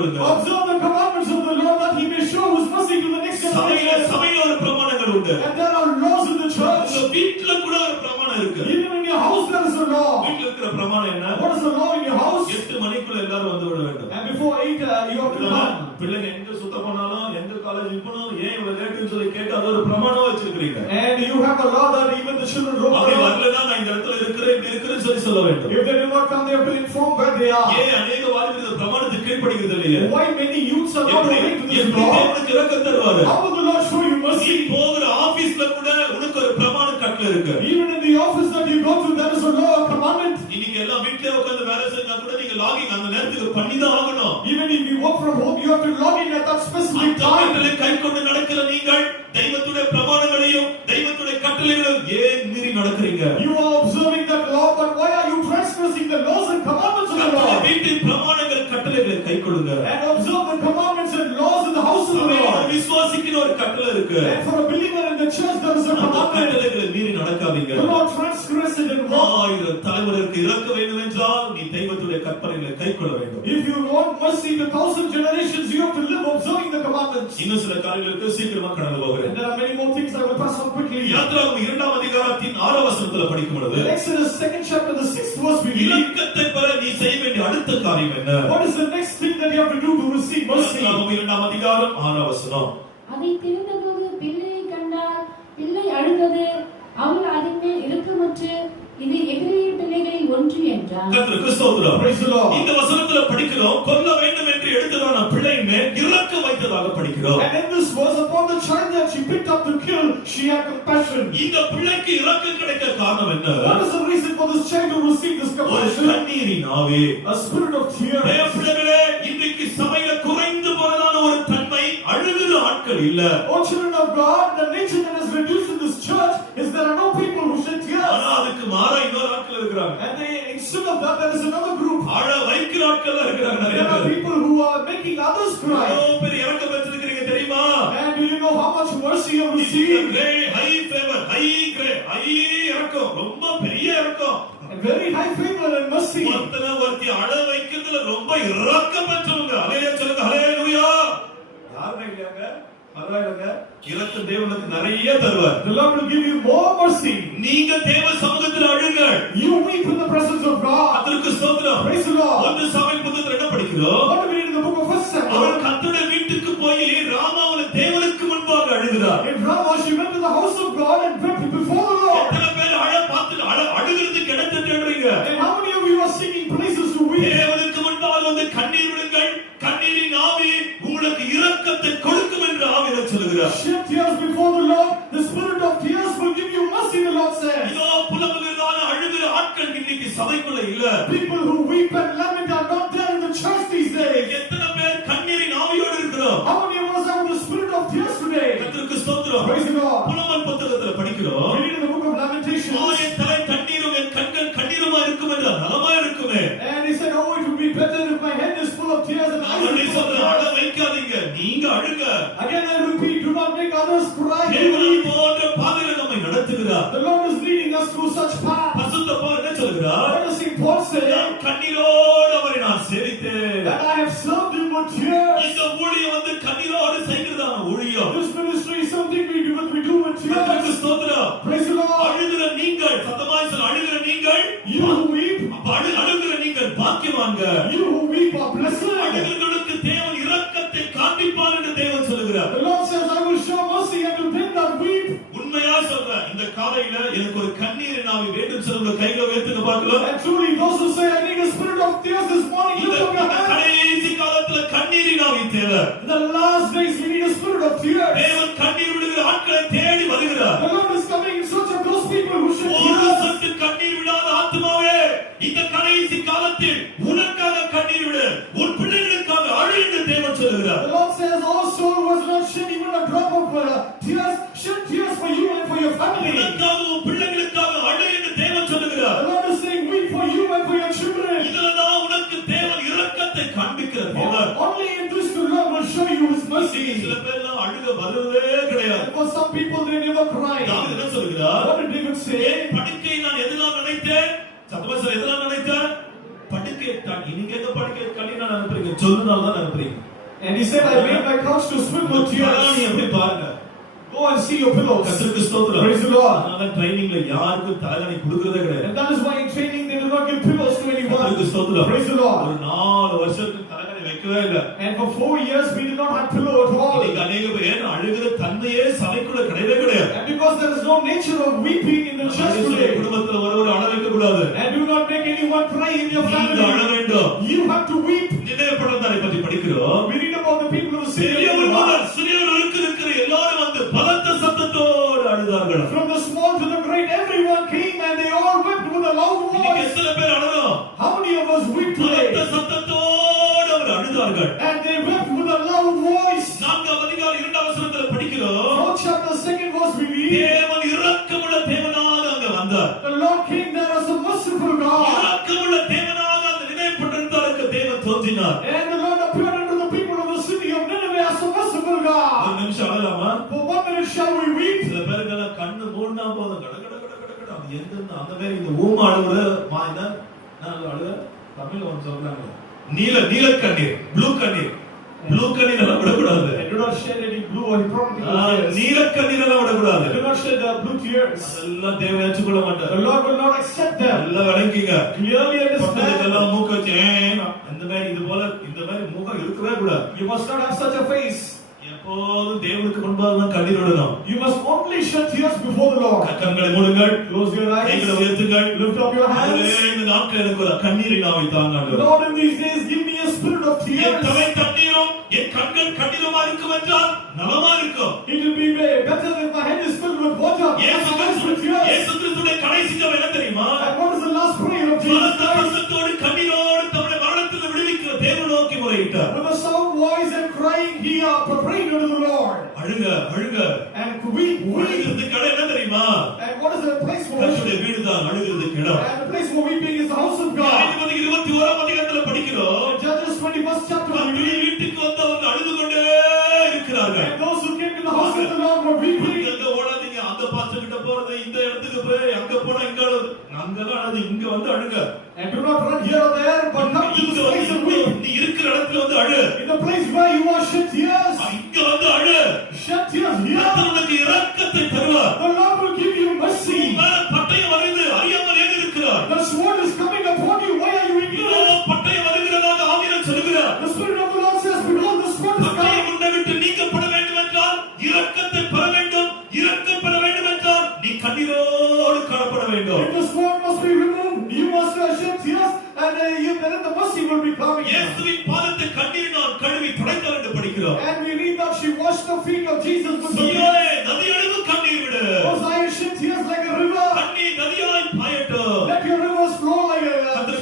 கைக்கொள்ளுங்க. Observe the commandments of the Lord that he may show his mercy to the next generation. சபையில ஒரு பிரமாணங்கள் உண்டு. And there are laws in the church. உங்க வீட்ல கூட ஒரு பிரமாணம் இருக்கு. Even in your house there is a law. வீட்ல இருக்கிற பிரமாணம் என்ன? What is the law in your house? 8 மணிக்குள்ள எல்லாரும் வந்து விட வேண்டும். And before 8 you have to come. பிள்ளைங்க எங்க சுத்த போனாலும் எந்த காலேஜ் போனாலும் ஏன் இவ்வளவு லேட்னு சொல்லி கேட்டு அது ஒரு பிரமாணம் வச்சிருக்கீங்க. And you have a law that even the children roam அப்படி around. வரலனா நான் இந்த இடத்துல இருக்கிறேன் இப்படி இருக்கிறேன்னு சொல்லி சொல்ல வேண்டும். If they do not come, they have to inform where they are. ஏன் अनेक வாலிபர்கள் பிரமாணத்துக்கு கீழ்ப்படிகிறது இல்லையே? Why many youths are not obeying to this law? தேவனுக்கு இரக்கம் தருவாரு. How will the Lord show you mercy? போகிற ஆபீஸ்ல கூட உனக்கு ஒரு பிரமாண கட்டளை இருக்கு. Even in the office that you go to, there is a law, a commandment. இன்னைக்கு எல்லாம் வீட்லயே உட்கார்ந்து வேலை செஞ்சா கூட நீங்க லாகிங் அந்த நேரத்துக்கு பண்ணி தான் ஆகணும். Even if you work from home, you have to log in at that specific time. கைக்கொண்டு நடக்கிற நீங்கள் தெய்வத்துடைய பிரமாணங்களையும் தெய்வத்துடைய கட்டளைகளையும் ஏன் மீறி நடக்கிறீங்க? You are observing that law, but why are you transgressing the laws and commandments of the Lord? வீட்டின் பிரமாணங்கள் கட்டளைகளை கைக்கொள்ளுங்க. And observe the commandments and laws in the house of the Lord. விசுவாசிக்கிற ஒரு கட்டளை இருக்கு. And for a believer in the church, there is a commandment. கட்டளைகளை மீறி நடக்காதீங்க. Do not transgress it and walk. தலைவருக்கு இறக்க வேண்டும் என்றால் நீ தெய்வத்துடைய கற்பனைகளை கைக்கொள்ள வேண்டும். If you want mercy the 1000 generations, you have to live observing the commandments. இன்னும் சில காரியங்களுக்கு சீக்கிரமா கடந்து போகிறேன். And there are many more things I will pass on quickly. யாத்ராகமம் 2ஆம் அதிகாரத்தின் 6ஆம் வசனத்துல படிக்கும் பொழுது Exodus 2nd chapter the 6th verse we read. இரக்கத்தை பெற நீ செய்ய வேண்டிய அடுத்த காரியம் என்ன? What is the next thing that you have to do to receive mercy? யாத்ராகமம் 2ஆம் அதிகாரம் 6ஆம் வசனம். அதை திறந்தபோது பிள்ளையை கண்டார், பிள்ளை அழுதது, அவள் அதன் மேல் இரக்கமுற்று, இது எபிரேய பிள்ளைகளில் ஒன்று என்றார். கர்த்தருக்கு ஸ்தோத்திரம். Praise the Lord. இந்த வசனத்துல படிக்கிறோம் கொல்ல வேண்டும் என்று எடுத்ததான பிள்ளையின் மேல் இரக்கம் வைத்ததாக படிக்கிறோம். And in this verse, upon the child that she picked up to kill, she had compassion. இந்த பிள்ளைக்கு இரக்கம் கிடைக்க காரணம் என்ன? What is the reason for this child to receive this compassion? கண்ணீரின் ஆவி, A spirit of tears. பிள்ளைகளே இன்றைக்கு சபையில குறைந்து போனதான ஒரு தன்மை அழுகிற ஆட்கள் இல்ல. Oh children of God, the nature that is reduced in this church is there are no people who shed tears. ஆனா அதுக்கு மாறா இன்னொரு ஆட்கள் இருக்கிறாங்க. And they, instead of that, there is another group. அழ வைக்கிற ஆட்கள் இருக்கிறாங்க நிறைய There are பேர். people who are making others cry. பெரிய இரக்கம் வச்சிருக்கீங்க தெரியுமா? And do you know how much mercy you have received? High favour, high இரக்கம், ரொம்ப பெரிய இரக்கம். And very high favor and mercy. ஒருத்தி அழ வைக்கிறதுல ரொம்ப இரக்கம் பெற்றவங்க. ஹல்லேலூயா சொல்லுங்க, ஹல்லேலூயா. யாருமே இல்லையாங்க? பரவாயில்லைங்க. இரக்கம் தேவனுக்கு நிறைய தருவார். The Lord will give you more mercy. நீங்க தேவ சமூகத்தில் அழுங்கள். You weep in the presence of God. கர்த்தருக்கு ஸ்தோத்திரம். Praise the Lord. 1 சாமுவேல் புத்தகத்துல என்ன படிக்கிறோம்? What do we read in the book of 1 Samuel? அவள் கர்த்தருடைய வீட்டுக்கு போய் ராமாவுல தேவனுக்கு முன்பாக அழுகிறார். In Ramah, she went to the house of God and wept before the Lord. எத்தனை பேர் அழுகிறதுக்கு இடத்தை தேடுறீங்க? And how many of you are seeking places to weep? தேவனுக்கு முன்பாக வந்து கண்ணீர் விடுங்கள். கண்ணீரின் ஆவி உங்களுக்கு இரக்கத்தை கொடுக்கும் என்று ஆவியானவர் சொல்கிறார். Shed tears before the Lord. The spirit of tears will give you mercy, the Lord says. இதோ புலம்புகிறதான அழுகிற ஆட்கள் இன்னைக்கு சபைக்குள்ள இல்ல. People who weep and lament are not there in the church these days. எத்தனை பேர் கண்ணீரின் ஆவியோடு இருக்கிறோம்? How many of us have the spirit of tears today? கர்த்தருக்கு ஸ்தோத்திரம். Praise the Lord. புலம்பல் புத்தகத்துல படிக்கிறோம். We read in the book of Lamentations. என் தலை கண்ணீரும் என் கண்கள் கண்ணீருமா இருக்கும் என்று நலமா இருக்குமே. And he said, oh, it would be better if my head is full of tears and eyes அவரை are full of சொல்ற அழ tears. வைக்காதீங்க, நீங்க அழுங்க. Again I repeat, do not make others cry. தேவனை போன்ற பாதையில நம்மை நடத்துகிறார். The Lord is leading us through such paths. பரிசுத்த பவுல் என்ன சொல்கிறார்? What does St. Paul say? கண்ணீரோடு அவரை நான் சேவித்தேன். That I have served him with tears. இந்த ஊழியம் வந்து கண்ணீரோடு செய்கிறதான ஊழியம். This ministry is something we do with கர்த்தருக்கு tears. ஸ்தோத்திரம். Praise the Lord. அழுகிற நீங்கள், சத்தமாய் சொல்ல அழுகிற நீங்கள், You who weep, அழுகிற நீங்கள் பாக்கியவான்க. you who weep are blessed. அழுகிறவர்களுக்கு தேவன் இரக்கத்தை காண்பிப்பார் என்று தேவன் சொல்கிறார். The Lord says, I will show mercy unto them that weep. உண்மையா சொல்றேன், இந்த காலையில எனக்கு ஒரு கண்ணீர் நாவி வேண்டும் சொல்லுங்க, கைகளை உயர்த்துங்க பார்க்கலாம். And truly, those who say, I need a spirit of tears this morning, lift up your இந்த hands. கடைசி காலத்துல கண்ணீர் நாவி தேவை. In the last days, we need a spirit of tears. தேவன் கண்ணீர் விடுகிற ஆட்களை தேடி வருகிறார். The Lord is coming in search of those people who shed ஒரு tears. சொட்டு கண்ணீர் விடாத ஆத்துமாவே, இந்த கடைசி காலத்தில் உனக்காக கண்ணீர் விடு, உன் பிள்ளைகளுக்காக அழு என்று தேவன் சொல்கிறார். The Lord says, all soul was not shed even a drop of tears, shed tears for you and for your family. உனக்காக உன் பிள்ளைகளுக்காக அழு என்று தேவன் சொல்கிறார். The Lord is saying, weep for you and for your children. இதுலதான் உனக்கு தேவன் இரக்கத்தை காண்பிக்கிற தேவன். Only in this the Lord will show you his mercy. சில பேர்லாம் அழுக வருவதே கிடையாது. For some people, they never cry. தாவீது என்ன சொல்கிறார்? What did David say? படுக்கை நான் எதெல்லாம் நினைத்தேன்? சத்தமா சொல்ல எதெல்லாம் நினைத்தேன்? படுக்கை தான். நீங்க எங்க படுக்கை கண்ணீர் நான் அனுப்புறீங்க நீங்க சொல்லுனால தான் அனுப்புறீங்க. And he said, I made my couch to swim with tears. நீ எப்படி பாருங்க. Go and see your pillows. கர்த்தருக்கு ஸ்தோத்திரம். Praise the Lord. அதனால ட்ரைனிங்ல யாருக்கும் தலைகாணி கொடுக்கறதே கிடையாது. And that is why in training they do not give pillows to anyone. கர்த்தருக்கு ஸ்தோத்திரம். Praise the Lord. ஒரு 4 வருஷத்துக்கு தலைகாணி வைக்கவே இல்ல. And for 4 years we did not have pillow at all. இன்னைக்கு अनेक பேர் அழுகிற தன்மையே சபைக்குள்ள கிடையவே கிடையாது. And because there is no nature of weeping in the church today. குடும்பத்துல ஒருவர் அழ வைக்க கூடாது. And do not make anyone cry in your family. நீங்க அழ வேண்டும். You have to weep. நினைவுபடுத்தாரை பற்றி படிக்கிறோம். We read about the people who say சிறியவர்களுக்கு இருக்கிற எல்லாரும் வந்து பலத்த சத்தத்தோடு அழுதார்கள். From the small to the great everyone came and they all wept with a loud voice. எத்தனை பேர் அழுறோம்? How many of us weep today? பலத்த சத்தத்தோடு அவர் அழுதார்கள். And they wept with a loud voice. 4ஆம் அதிகாரம் 2ஆம் வசனத்தில் படிக்கிறோம். 4th chapter 2nd verse we read. தேவன் இரக்கமுள்ள தேவனாக அங்க வந்தார். The Lord came there as a merciful God. இரக்கமுள்ள தேவனாக அந்த நினைவுபட்டிருந்தாருக்கு தேவன் தோன்றினார். And the Lord appeared unto the people of the city of Nineveh as a merciful God. ஒரு நிமிஷம் அழலாமா? For 1 minute shall we weep? சில பேருக்கெல்லாம் கண்ணு மூடினா போதும் கட கட கட கட கட அது எந்த அந்த மாதிரி இந்த ஊம அழுகுற மாயினா நான் அழுக தமிழ்ல ஒன்னு சொல்றாங்க. நீல கண்ணீர், ப்ளூ கண்ணீர் எல்லாம் விடக்கூடாது. And do not shed any blue or hypocritical tears. நீல கண்ணீர் எல்லாம் விடக்கூடாது. Do not shed blue tears. அதெல்லாம் தேவன் ஏற்றுக்கொள்ள மாட்டார். The Lord will not accept them. எல்லாம் விளங்கிங்க. Clearly understand. எல்லாம் மூக்க வச்சு அந்த மாதிரி இது போல இந்த மாதிரி மூக்கம் இருக்கவே கூடாது. You must not have such a face. எப்போதும் தேவனுக்கு முன்பாக தான் கண்ணீர் விடணும். You must only shed tears before the Lord. கண்களை மூடுங்கள். Close your eyes. கைகளை உயர்த்துங்கள். Lift up your hands. இந்த நாட்கள் எனக்கு ஒரு கண்ணீரை நாவை தாங்க. Lord, in these days give me a spirit of tears. என் தலை கண்ணீரும் என் கண்கள் கண்ணீருமா இருக்கும் என்றால் நலமா இருக்கும். It will be better if my head is filled with water. இயேசு கிறிஸ்துவின் கடைசி ஜெபம் என்ன தெரியுமா? And what is the last prayer of Jesus Christ? கண்ணீரோடு தம்முடைய மரணத்தில் விடுவிக்கிற தேவனை நோக்கி முறையிட்டார். With a sound voice and crying, he prayed unto the Lord. அழுக And weep. அழுகிறதுக்கு இடம் என்ன தெரியுமா? And what is the place for கர்த்தருடைய வீடுதான் அழுகிறதுக்கு இடம். And the place for weeping is the house of God. 21ஆம் அதிகாரத்துல படிக்கிறோம். Judges 21st chapter. வீட்டுக்கு வந்தவங்க அழுது கொண்டே இருக்கிறார்கள். And those who came to the house of the Lord were weeping. எங்க ஓடாதீங்க, அந்த பாஸ்டர் கிட்ட போறது, இந்த இடத்துக்கு போய் அங்க போனா இங்க அழுது. அங்கலாம் அழுது, இங்க வந்து அழுங்க. And do not run here or there, but come to this place and weep. நீ இருக்கிற இடத்துல வந்து அழு. In the place where you are, shed tears. இங்க வந்து அழு. Shed tears here. கர்த்தர் உனக்கு இரக்கத்தை தருவார். The Lord will give you mercy. பட்டயம் வருது, அறியாமல் ஏன் இருக்கிறார்? The sword is coming upon you. Why are you ignorant? பட்டயம் வருகிறதாக ஆவியானவர் சொல்லுகிறார். The Spirit of the Lord says, behold, the sword is coming. உன்னை விட்டு நீக்கப்பட வேண்டும் என்றால் இரக்கத்தை பெற வேண்டும். இரக்கம் பெற வேண்டும் என்றால் நீ கண்ணீரோடு காணப்பட வேண்டும். If the sword must be removed, you must shed tears, and then the mercy will be coming. இயேசுவின் பாதத்தை கண்ணீரினால் கழுவி துடைத்தார் என்று படிக்கிறோம். And we read that she washed the feet of Jesus with the சீயோனே, நதியளவு கண்ணீர் விடு. Zion, shed tears like a river. கண்ணீர் நதியாய் பாயட்டும். Let your rivers flow like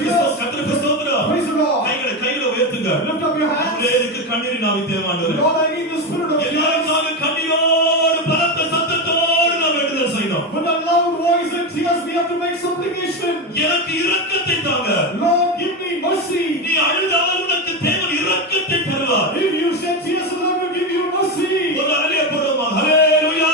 tears. கர்த்தருக்கு ஸ்தோத்திரம். Praise the Lord. கைகளை உயர்த்துங்க. Lift up your hands. எனக்கு கண்ணீரின் ஆவி தேவாண்டவரே. Lord, I need the spirit of tears. எல்லாருக்காக கண்ணீரோடு பலத்த சத்தத்தோடு நாம் வேண்டுதல் செய்யணும். With a loud voice and tears, we have to make supplication. எனக்கு இரக்கத்தை தாங்க. Lord, give me mercy. நீ அழுதால் உனக்கு தேவன் இரக்கத்தை தருவார். If you shed tears, the Lord will give you mercy. ஒரு அல்லேலூயா போடுமா? ஹalleluya.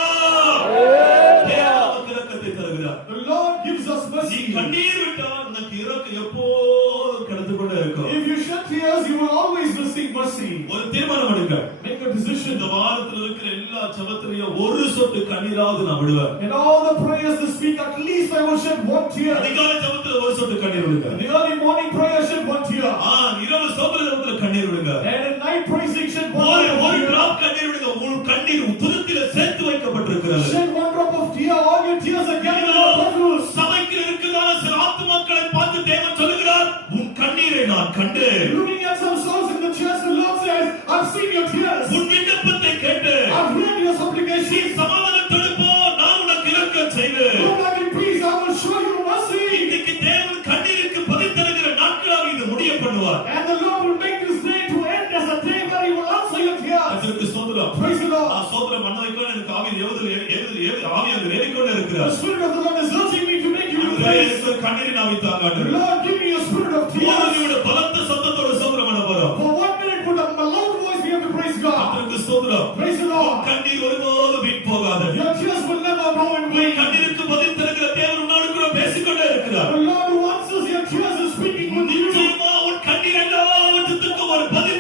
தேவன் இரக்கத்தை தருகிறார். The Lord gives us நீ mercy. கண்ணீர் விட்டால் உனக்கு இரக்கம் எப்போதும் கிடைத்து கொண்டே இருக்கும். If you shed tears, you will always receive mercy. ஒரு தீர்மானம் எடுங்க. Make a decision. இந்த வாரத்துல இருக்கிற எல்லா ஜெபத்திலையும் ஒரு சொட்டு கண்ணீராவது நான் விடுவேன். In all the prayers this week, at least I will shed one tear. அதிகாலை ஜெபத்துல ஒரு சொட்டு கண்ணீர் விடுங்க. In the early morning prayer, shed one tear. இரவு ஸ்தோத்திர ஜெபத்துல கண்ணீர் விடுங்க. And in night praising, shed one ஒரு tear. டிராப் கண்ணீர் விடுங்க. உன் கண்ணீர் துருத்தில சேர்த்து வைக்கப்பட்டிருக்கிறது. Shed one drop of tear. All your tears are gathered in the bottles. சபைக்கு இருக்கிறதான சில ஆத்துமாக்களை பார்த்து தேவன் சொல்லுகிறார், உன் கண்ணீரை நான் கண்டேன். Looking at some souls in the church, the Lord says, I've seen your tears. உன் விண்ணப்பத்தை கேட்டேன். I've heard your supplication. சமாதானத்தோடு போ, நான் உனக்கு இரக்கம் செய்வேன். Go back in peace. I will show you mercy. இன்னைக்கு தேவன் கண்ணீருக்கு பதில் தருகிற நாட்களாக இது முடிய பண்ணுவார். And the Lord will make this day to end as a day where He will answer your tears. அதற்கு ஸ்தோத்திரம். Praise the Lord. ஸ்தோத்திரம் பண்ண வைக்க எனக்கு ஆவியானவர் ஏறிக்கொண்டே இருக்கிறார். The Spirit of the Lord is urging me to make you praise. கண்ணீரை நாவி தாங்க. Lord, give me a spirit of tears. நீங்க பலத்த சத்தத்தோட ஸ்தோத்திரம் பண்ண போறோம். For 1 minute, with a loud voice, we have to praise God. அதற்கு ஸ்தோத்திரம். Praise the Lord. கண்ணீர் ஒருபோதும் வீண் போகாது. Your tears will never go in vain. கண்ணீருக்கு பதில் தருகிற தேவன் உன்னோடு கூட பேசிக்கொண்டே இருக்கிறார். The Lord who answers your tears is speaking with you. நிச்சயமா உன் கண்ணீர் எல்லாவற்றுக்கும் ஒரு பதில்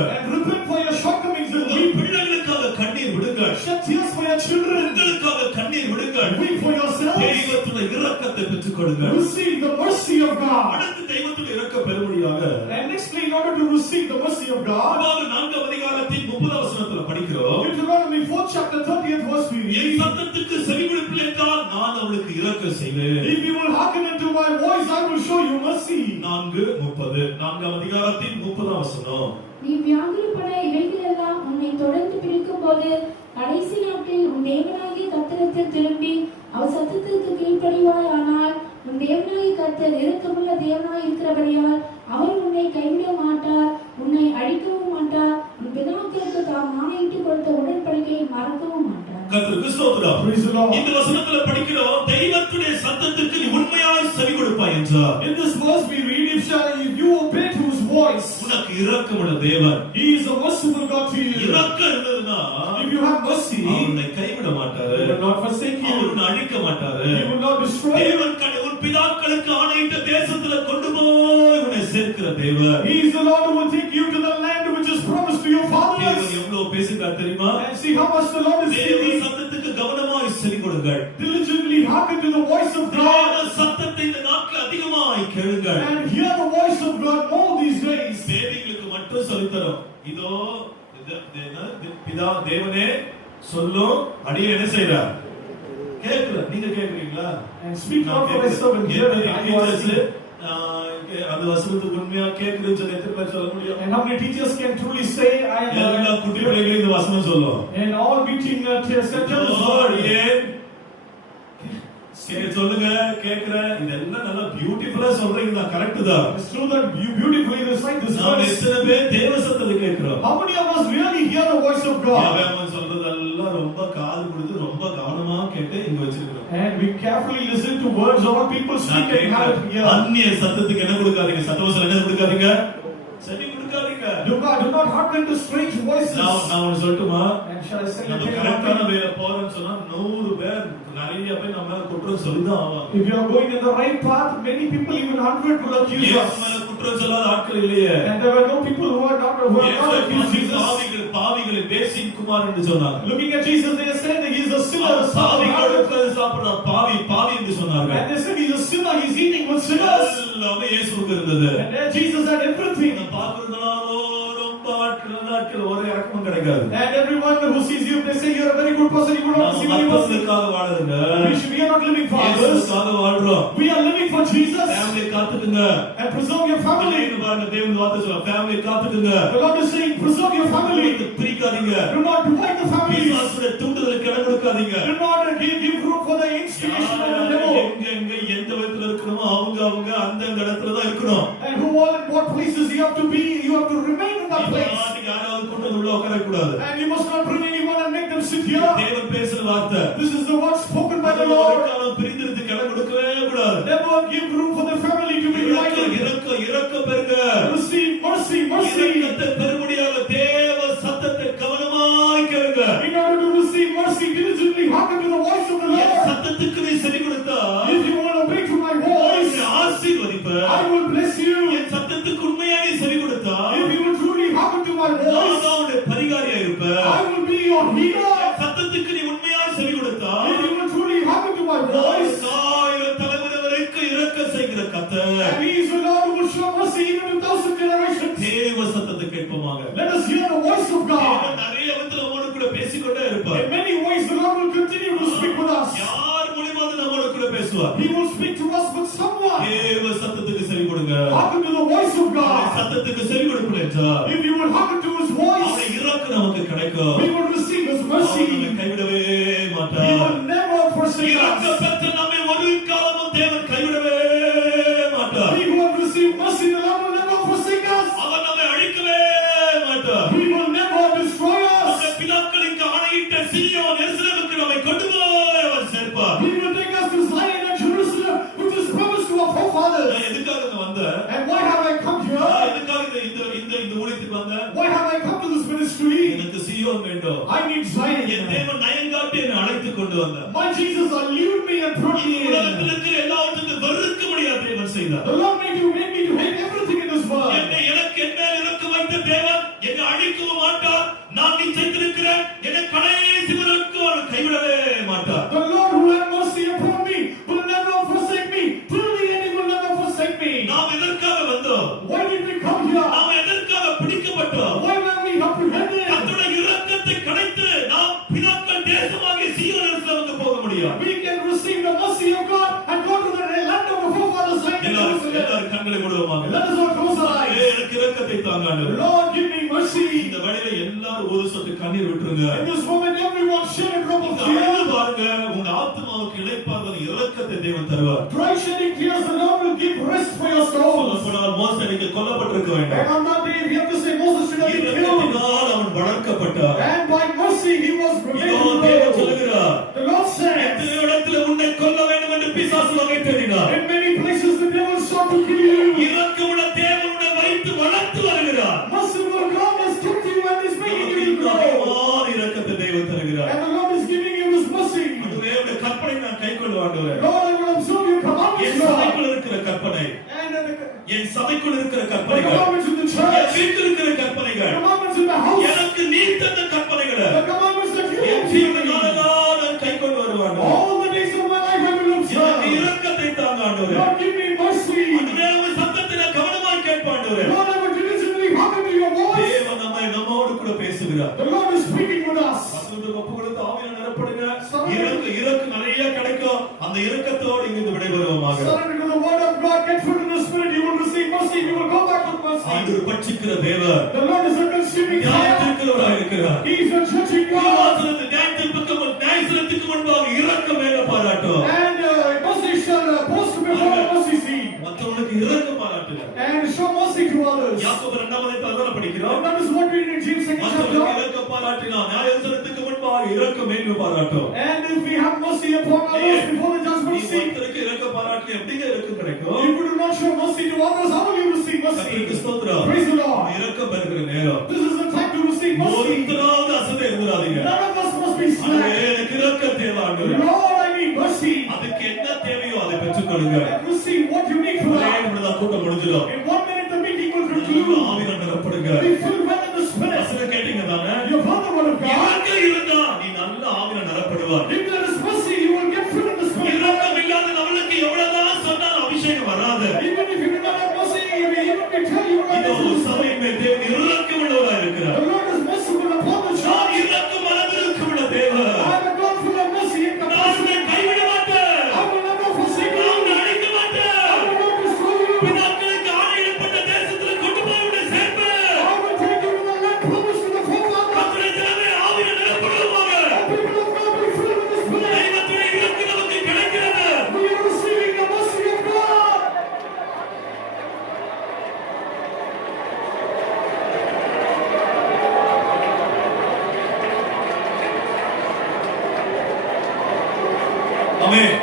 விடுங்கள். And repent for your shortcomings and உங்கள் weep. பிள்ளைகளுக்காக கண்ணீர் விடுங்கள். Shed tears for your children. உங்களுக்காக கண்ணீர் விடுங்கள். Weep for yourselves. தெய்வத்துடைய இரக்கத்தை பெற்றுக் கொள்ளுங்கள். Receive the mercy of God. அடுத்து தெய்வத்துடைய இரக்க பெருமடியாக And nextly, in order to receive the mercy of God, 4 அதிகாரத்தின் 30 வசனத்துல படிக்கிறோம். Deuteronomy 4th chapter 30th verse we N read, சத்தத்துக்கு செவிமடுப்பில் என்றால் நான் அவளுக்கு இரக்கம் செய்வேன். if you will hearken unto my voice, I will show you mercy. 4:30 அதிகாரத்தின் 30 வசனம். நீ வியாகுலப்பட இவைகளெல்லாம் உன்னை தொடர்ந்து பிடிக்கும் போது கடைசி நாட்டில் உன் தேவனாகிய கர்த்தரிடத்தில் திரும்பி அவர் சத்தத்திற்கு கீழ்ப்படிவாய். ஆனால் உன் தேவனாகிய கர்த்தர் இரக்கமுள்ள தேவனாய் இருக்கிறபடியால் அவர் உன்னை கைவிட மாட்டார், உன்னை அழிக்கவும் மாட்டார், உன் பிதாக்களுக்கு தாம் ஆணையிட்டு கொடுத்த உடன்படிக்கையை மறக்கவும் மாட்டார். கர்த்தருக்கு ஸ்தோத்திரம். Praise the Lord. இந்த வசனத்துல படிக்கிறோம் தெய்வத்துடைய சத்தத்துக்கு நீ உண்மையாய் செவி கொடுப்பாய் என்றார். In this verse we read, if you obey to his voice, உனக்கு இரக்கமுள்ள தேவன். he is a merciful God to you. இரக்கம் இருந்ததுன்னா If you have mercy, அவர் உன்னை கைவிட மாட்டாரு. he will not forsake our you. உன்னை அழிக்க மாட்டாரு. He will not destroy you. தேவன் உன் பிதாக்களுக்கு ஆணையிட்ட தேசத்துல கொண்டு போய் உன்னை சேர்க்கிற தேவன். He is the Lord who will take you to the land which is promised to your fathers. தேவன் எவ்வளவு பேசுகிறார் தெரியுமா? And see how much the Lord is தேவ speaking. சத்தத்துக்கு கவனமாய் செவி கொடுங்கள். Diligently hearken to the voice of God. தேவ சத்தத்தை இந்த நாட்கள் அதிகமாய் கேளுங்கள். And hear the voice of God more these days. தேவிகளுக்கு மட்டும் சொல்லித் தரோம். இதோ பிதா தேவனே சொல்லும் அடியே என்ன செய்றார்? கேட்கல. நீங்க கேக்குறீங்களா? And speak not for a servant. Hear the voice. அந்த வசனத்துக்கு உண்மையா கேக்குதுன்னு சொல்லி எத்தனை பேர் சொல்ல முடியும்? And how many teachers can truly say, I am எல்லா குட்டி பிள்ளைகளும் இந்த வசனம் சொல்லும். and all meeting centers Lord, ஏன் சொல்லுங்க கேக்குறேன். இதெல்லாம் நல்லா பியூட்டிஃபுல்லா சொல்றீங்க. தான் கரெக்ட் தான். It's true that you beautifully recite this நாம் verse. எத்தனை பேர் தேவ சத்தத்தை கேக்குறோம்? How many of us really hear the voice of God? அவன் சொல்றதெல்லாம் ரொம்ப காது கொடுத்து ரொம்ப கவனமா கேட்டு இங்க வச்சிருக்கிறோம். And we carefully listen to words of our people speak and have it here. அந்நிய சத்தத்துக்கு என்ன கொடுக்காதீங்க? சத்தவசனம் என்ன கொடுக்காதீங்க? செவி கொடுக்காதீங்க. Do not hearken to strange voices. நான் ஒன்னு சொல்லட்டுமா? And shall I say நம்ம கரெக்டான வேல போறோம்னு சொன்னா 100 பேர் நிறைய பேர் நம்ம குற்றம் சொல்லிதான் ஆவாங்க. If you are going in the right path, many people, even 100, will accuse us. மேல குற்றம் சொல்லாத ஆட்கள் இல்லையே. And there were no people who are not accused Jesus. பாவிகளை பேசின் குமார் என்று சொன்னாங்க. Looking at Jesus, they said that he is a sinner. பாவிகளுக்கு சாப்பிடுற பாவி என்று சொன்னாங்க. And they said he is a sinner. He is eating with sinners. எல்லாமே இயேசுவுக்கு இருந்தது. And there Jesus had everything. பாக்குறதுனால ரொம்ப நாட்கள் ஒரு இறக்கமும் கிடைக்காது. And everyone who sees you, they say you are a very good person. You will not see any mercy. வாழுங்க. We are not living for others. இயேசுவுக்காக வாழ்றோம். We are living for Jesus. Family காத்துக்குங்க. And preserve your family. பாருங்க தேவன் வார்த்தை சொல்றார். Family காத்துக்குங்க. The Lord is saying, preserve your family. பிரிக்காதீங்க. Do not divide the family. பிசாசுடைய தூண்டுதலுக்கு இடம் கொடுக்காதீங்க. Do not give room for the instigation of the devil. எங்க எந்த விதத்துல இருக்கணுமோ அவங்க அந்த இடத்துல தான் இருக்கணும். And who all in what places you have to be, you have to remain in that place. யாராவது கொண்டு உள்ள உட்கார கூடாது. And you must not bring anyone and make them sit here. தேவன் பேசுற வார்த்தை. This is the word spoken by the Lord. பிரிந்திருக்கு இடம் கொடுக்கவே கூடாது. Never give room for the family to be divided. இரக்க பெருங்க. Receive mercy. இரக்கத்தை பெரும்படியாக தேவ சத்தத்தை கவனமாய் கேளுங்க. In order to receive mercy, diligently hearken to the voice of the Lord. சத்தத்துக்கு நீ செவி கொடுத்தா, If you will obey to my voice, ஆசீர்வதிப்பேன். I will bless you. என் சத்தத்துக்கு உண்மையா நீ செவி கொடுத்தா, If you will truly hearken to my voice, நான் தான் உன்னுடைய பரிகாரியா இருப்பேன். I will be your healer. சத்தத்துக்கு நீ உண்மையா செவி கொடுத்தா, If you will truly hearken to my voice, 1000 தலைமுறை வரைக்கும் இரக்கம் செய்கிற கர்த்தர். and he is the Lord who will show mercy even to 1000 generations. தேவ சத்தத்தை கேட்போமாக. Let us hear the voice of God. தேவன் நிறைய விதத்துல நம்மோடு கூட பேசிக்கொண்டே இருப்பார். In many ways, the Lord will continue to speak with us. யார் மூலமாவது நம்மோடு கூட பேசுவார். He will speak to us with someone. தேவ சத்தத்துக்கு செவி கொடுங்க. Hearken to the voice of God. சத்தத்துக்கு செவி கொடுக்கலன்றா, If you will hearken to his voice, அவருடைய இரக்கம் நமக்கு கிடைக்கும். we will receive his our mercy. நம்மை கைவிடவே He மாட்டார். will never forsake இரக்கம் us. பெற்ற நம்மை ஒரு காலமும் தேவன் கைவிடவே மாட்டார். We who have received mercy, the Lord will never forsake us. அவர் நம்மை அழிக்கவே மாட்டார். He will never destroy us. நம்முடைய பிதாக்களுக்கு ஆணையிட்ட சீயோன் எருசலேமுக்கு நம்மை கொண்டு போய் அவர் சேர்ப்பார். He will take us to Zion and Jerusalem, which is promised to our forefathers. நான் எதுக்காக இங்க வந்தேன்? And why have I come here? நான் எதுக்காக இந்த ஊழியத்துக்கு வந்தேன்? Why have I come to this ministry? எனக்கு சீயோன் வேண்டும். I need Zion. என் தேவன் நயங்காட்டி என்னை அழைத்துக் கொண்டு வந்தார். My Jesus allured me and brought me in. உலகத்தில் இருக்கிற எல்லாவற்றையும் வெறுக்க முடியாத தேவன் செய்தார். The Lord made me to hate everything in this world. எனக்கு என் மேல் இரக்கம் வைத்த தேவன் என்னை நான் நிச்சயித்திருக்கிறேன் என்னை கடைசி வரைக்கும் அவர் கைவிடவே மாட்டார். The Lord who had mercy upon me will never forsake me. Till the end he will never forsake me. நாம் எதற்காக வந்தோம்? Why did we come here? நாம் எதற்காக பிடிக்கப்பட்டோம்? Why were we apprehended? கர்த்தருடைய இரக்கத்தை கிடைத்து நாம் பிதாக்கள் தேசமாகிய சீயோன் தேசத்துக்கு போக முடியும். We can receive the mercy of God and go to the land of the forefathers like எல்லாரும் கண்களை மூடுவோமாக. Let us all close our eyes. எனக்கு இரக்கத்தை தாங்க ஆண்டவரே. Lord, give me mercy. இந்த வேளையில எல்லாரும் ஒரு சொட்டு கண்ணீர் விட்டுருங்க. In this moment everyone shed a drop of அழுது tears. பாருங்க, உங்க ஆத்துமாவுக்கு இளைப்பாறுதல் இரக்கத்தை தேவன் தருவார். Try shedding tears, the Lord will give rest for your soul. சொல்லப்போனால் மோசே அன்னைக்கு கொல்லப்பட்டிருக்க வேண்டும். And on that day we have to say Moses should have been killed. இரக்கத்தினால் அவன் வளர்க்கப்பட்டார். And by mercy he was இதோ made தேவன் whole. சொல்லுகிறார், The Lord said, எத்தனை இடத்துல உன்னை கொல்ல வேண்டும் என்று பிசாசு வகை தேடினார். in many places the devil sought to kill you. இரக்கமுள்ள தேவன் உன்னை வைத்து வளர்த்து வருகிறார். Merciful God has kept you and is making you grow. அதிகமான இரக்கத்தை தேவன் தருகிறார். And the Lord is giving you his mercy. அதுவே உடைய கற்பனை நான் கைக்கொள்ள ஆண்டவரே. Lord, I will observe your commandments. என் சபைக்குள் இருக்கிற கற்பனை, And என் சபைக்குள் இருக்கிற the கற்பனைகள், commandments in the N church, வீட்டில் இருக்கிற the கற்பனைகள், commandments in the house, எனக்கு நீ தந்த கற்பனைகளை the commandments that you N have Jeevana given me. காலமெல்லாம் நான் கைக்கொண்டு வருவான். All the days of my life I will observe. எனக்கு இரக்கத்தை தாங்க ஆண்டவரே. Lord, give me mercy. அதுவே உங்கள் சத்தத்தை நான் கவனமாய் கேட்பேன் ஆண்டவரே. Lord, I will diligently hearken to your voice. தேவன் நம்மோடு கூட பேசுகிறார். The Lord is speaking with us. வசனத்தை ஒப்பு கொடுத்து ஆவியால் நிரப்படுங்க. இரக்கம் நிறைய கிடைக்கும். அந்த இரக்கத்தோடு இங்கிருந்து விடைபெறுவோமாக. Surrender to the word of God. Get filled in the Spirit. You will receive mercy. You will go back with mercy. ஆண்டவர் பட்சிக்கிற தேவன், The Lord is a consuming fire. நியாயத்திற்கிறவராக இருக்கிறார். He is a judging God. நியாயத்திற்கு முன்பாக இரக்கம் மேல பாராட்டும். And mercy shall post before mercy seat. மற்றவர்களுக்கு இரக்கம் பாராட்டுங்க. And show mercy to others. யாக்கோபு 2ஆம் அதிகாரத்தில் படிக்கிறோம். And that is what we read in James 2nd மற்றவர்களுக்கு chapter. இரக்கம் பாராட்டினா நியாயத்திற்கு முன்பாக இரக்கம் மேன்மை பாராட்டும். And if we have mercy upon others before the judgment seat, ஒருத்தருக்கு இரக்கம் பாராட்டி எப்படிங்க இரக்கம் கிடைக்கும்? if you do not show mercy to others, how will you receive கர்த்தருக்கு mercy? ஸ்தோத்திரம். Praise the Lord. இரக்கம் பெறுகிற நேரம். This is the time to receive mercy. ஒருத்தராவது அசதை இருந்துடாதீங்க. None of us must be ஆண்டவரே, slack. எனக்கு இரக்கம் தேவை ஆண்டவரே. Lord, I need mercy. அதுக்கு என்ன தேவையோ அதை பெற்றுக்கொள்ளுங்க. And receive what you need for ஒரே that. நிமிடம் கூட்டம் முடிஞ்சிடும். In 1 minute the meeting will conclude. ஆவியால் நிரப்படுங்க. Be filled well in the Spirit. வசனம் கேட்டீங்க தானே? You heard the word of God. இரக்கம் இருந்தா நீ நல்ல ஆவியால் நிரப்படுவார். If there is mercy, you will get filled in the Spirit. இரக்கம் இல்லாத நம்மளுக்கு எவ்வளவுதான் சொன்னாலும் அபிஷேகம் வராது. Even if you do not have mercy, even if we tell you what இதோ is சபையின் மேல் தேவன் இரக்கம் உள்ளவராய் இருக்கிறார். the Lord is merciful upon the நான் church. இரக்கம் மனதிற்கு உள்ள தேவன். I am a God full of mercy and நான் compassion. உன்னை கைவிட மாட்டேன். I will never forsake நான் you. உன்னை அழிக்க மாட்டேன். I will not destroy you. பிதாக்களுக்கு ஆணையிடப்பட்ட தேசத்தில் கொண்டு போய் உன்னை சேர்ப்பேன். I will take you to the land promised to the forefathers. கர்த்தருடைய ஜனமே ஆவியால் நிரப்படுவோமாக. The people of God be filled with the Spirit. தெய்வத்துடைய இரக்கம் நமக்கு கிடைக்கிறது. We are receiving the mercy of God. ஆமென்.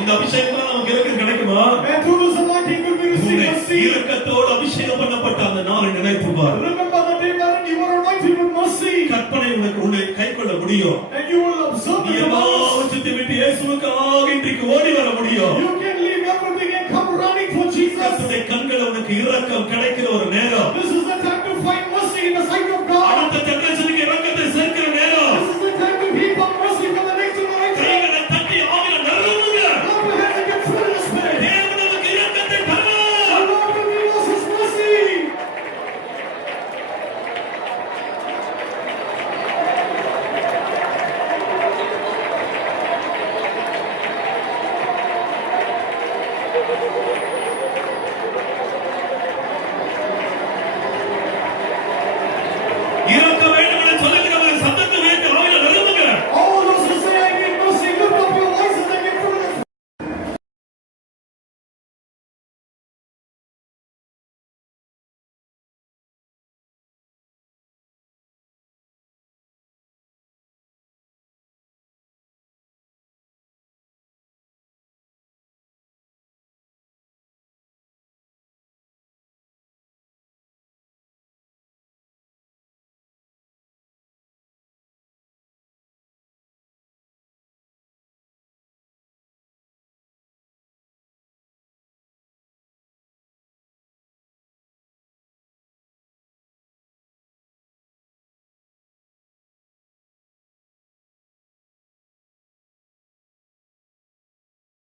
இந்த அபிஷேகம் நமக்கு இரக்கம் கிடைக்குமா? And through this anointing will we receive உன்னை mercy. இரக்கத்தோடு அபிஷேகம் பண்ணப்பட்ட அந்த நாளை நினைத்து பார். Remember the day wherein you were anointed with mercy. கற்பனை உன்னை கைக்கொள்ள முடியும். And you will observe நீ the commandments. எல்லாவற்றையும் விட்டு இயேசுவுக்காக இன்றைக்கு ஓடி வர முடியும். You can leave everything and come running for Jesus. கர்த்தருடைய கண்கள் உனக்கு இரக்கம் கிடைக்கிற